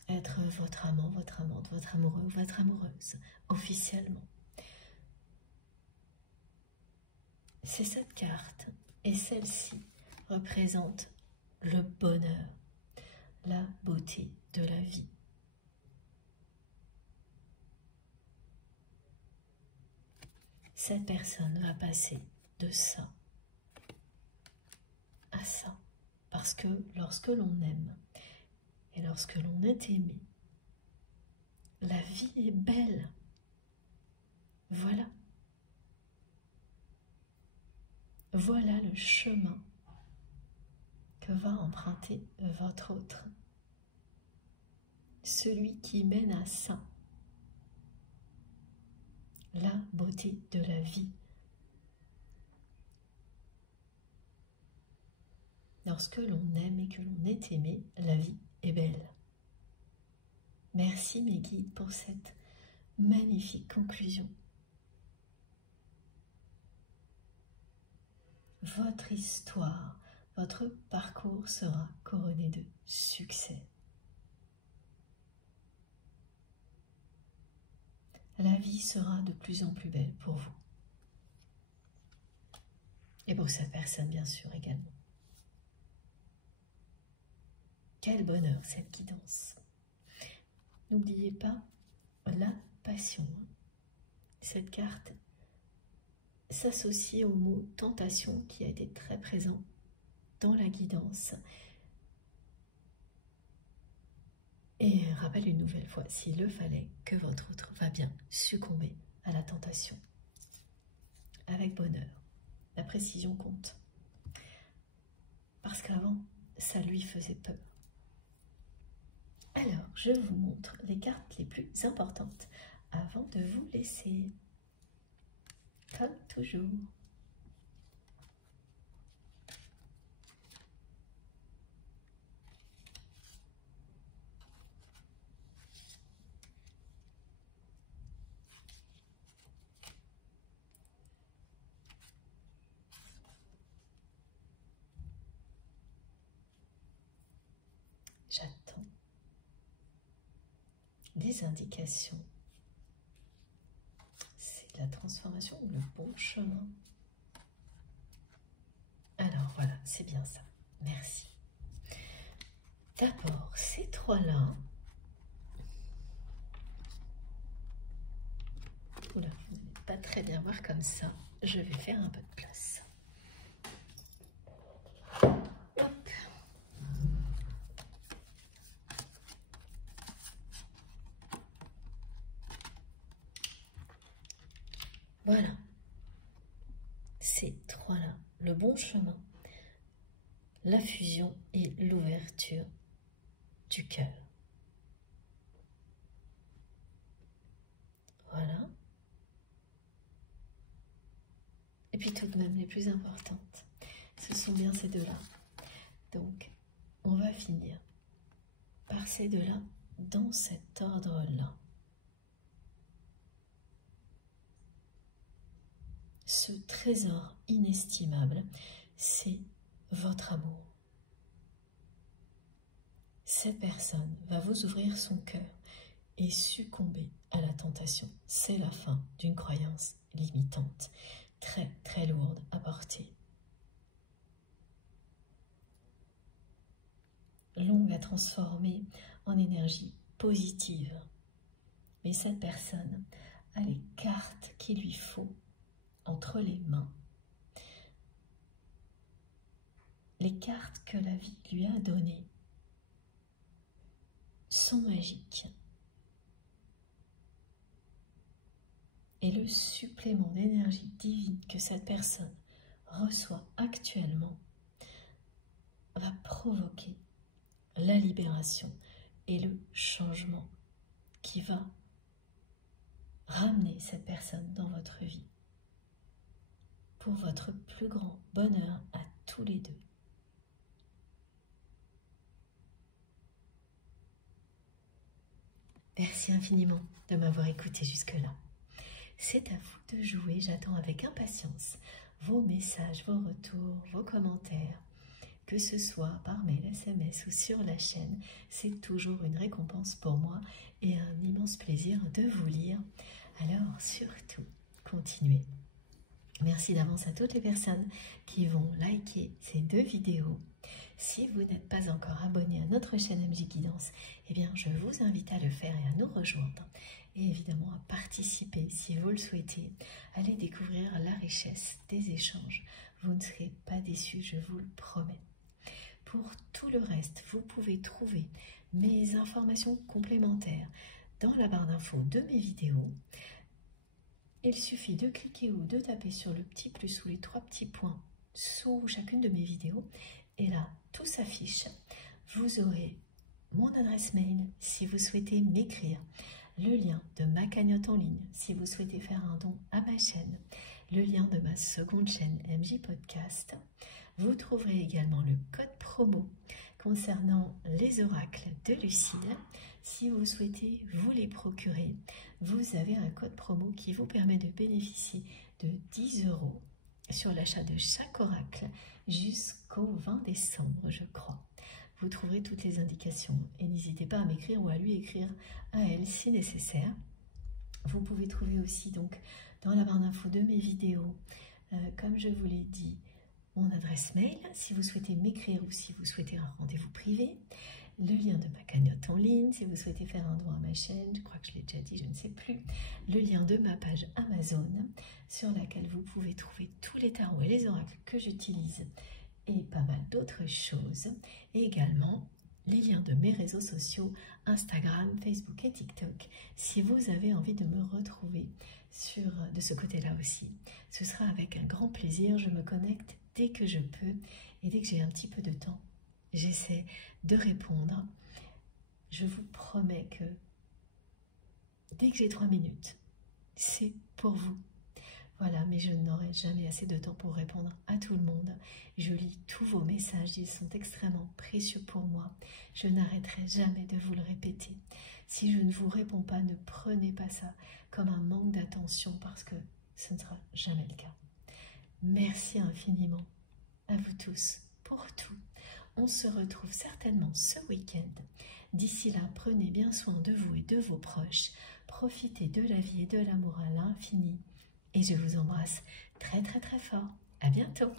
être votre amant, votre amante, votre amoureux, votre amoureuse, officiellement. C'est cette carte, et celle-ci représente le bonheur, la beauté de la vie. Cette personne va passer de ça à ça, parce que lorsque l'on aime et lorsque l'on est aimé, la vie est belle. Voilà. Voilà le chemin que va emprunter votre autre. Celui qui mène à ça. La beauté de la vie. Lorsque l'on aime et que l'on est aimé, la vie est belle. Merci mes guides pour cette magnifique conclusion. Votre histoire, votre parcours sera couronné de succès. La vie sera de plus en plus belle pour vous. Et pour cette personne, bien sûr, également. Quel bonheur, cette guidance. N'oubliez pas la passion. Cette carte s'associe au mot tentation qui a été très présent dans la guidance. Et rappelle une nouvelle fois, s'il le fallait, que votre autre va bien succomber à la tentation. Avec bonheur. La précision compte. Parce qu'avant, ça lui faisait peur. Alors, je vous montre les cartes les plus importantes avant de vous laisser. Comme toujours. J'attends des indications. C'est la transformation ou le bon chemin? Alors voilà, c'est bien ça. Merci. D'abord, ces trois-là. Oula, vous n'allez pas très bien voir comme ça. Je vais faire un peu de place. Hop. Voilà. Ces trois-là. Le bon chemin, la fusion et l'ouverture du cœur. Voilà. Et puis tout de même les plus importantes, ce sont bien ces deux-là. Donc, on va finir par ces deux-là dans cet ordre-là. Ce trésor inestimable, c'est votre amour. Cette personne va vous ouvrir son cœur et succomber à la tentation. C'est la fin d'une croyance limitante, très très lourde à porter. Longue à transformer en énergie positive. Mais cette personne a les cartes qu'il lui faut entre les mains les cartes que la vie lui a données sont magiques. Et le supplément d'énergie divine que cette personne reçoit actuellement va provoquer la libération et le changement qui va ramener cette personne dans votre vie pour votre plus grand bonheur à tous les deux. Merci infiniment de m'avoir écouté jusque-là. C'est à vous de jouer, j'attends avec impatience vos messages, vos retours, vos commentaires, que ce soit par mail, SMS ou sur la chaîne. C'est toujours une récompense pour moi et un immense plaisir de vous lire. Alors surtout, continuez. Merci d'avance à toutes les personnes qui vont liker ces 2 vidéos. Si vous n'êtes pas encore abonné à notre chaîne MJ Guidance, eh bien je vous invite à le faire et à nous rejoindre. Et évidemment à participer si vous le souhaitez. Allez découvrir la richesse des échanges. Vous ne serez pas déçus, je vous le promets. Pour tout le reste, vous pouvez trouver mes informations complémentaires dans la barre d'infos de mes vidéos. Il suffit de cliquer ou de taper sur le petit plus ou les 3 petits points sous chacune de mes vidéos. Et là, tout s'affiche. Vous aurez mon adresse mail si vous souhaitez m'écrire, le lien de ma cagnotte en ligne si vous souhaitez faire un don à ma chaîne, le lien de ma seconde chaîne MJ Podcast. Vous trouverez également le code promo concernant les oracles de Lucille. Si vous souhaitez vous les procurer, vous avez un code promo qui vous permet de bénéficier de 10 € sur l'achat de chaque oracle jusqu'au 20 décembre, je crois. Vous trouverez toutes les indications et n'hésitez pas à m'écrire ou à lui écrire à elle si nécessaire. Vous pouvez trouver aussi donc dans la barre d'infos de mes vidéos, comme je vous l'ai dit, mon adresse mail si vous souhaitez m'écrire ou si vous souhaitez un rendez-vous privé, le lien de ma cagnotte en ligne si vous souhaitez faire un don à ma chaîne, je crois que je l'ai déjà dit, je ne sais plus, le lien de ma page Amazon sur laquelle vous pouvez trouver tous les tarots et les oracles que j'utilise et pas mal d'autres choses, et également les liens de mes réseaux sociaux, Instagram, Facebook et TikTok, si vous avez envie de me retrouver de ce côté-là aussi. Ce sera avec un grand plaisir, je me connecte dès que je peux et dès que j'ai un petit peu de temps, j'essaie de répondre. Je vous promets que dès que j'ai 3 minutes, c'est pour vous. Voilà, mais je n'aurai jamais assez de temps pour répondre à tout le monde. Je lis tous vos messages, ils sont extrêmement précieux pour moi. Je n'arrêterai jamais de vous le répéter. Si je ne vous réponds pas, ne prenez pas ça comme un manque d'attention parce que ce ne sera jamais le cas. Merci infiniment à vous tous pour tout. On se retrouve certainement ce week-end. D'ici là, prenez bien soin de vous et de vos proches. Profitez de la vie et de l'amour à l'infini. Et je vous embrasse très très très fort. À bientôt.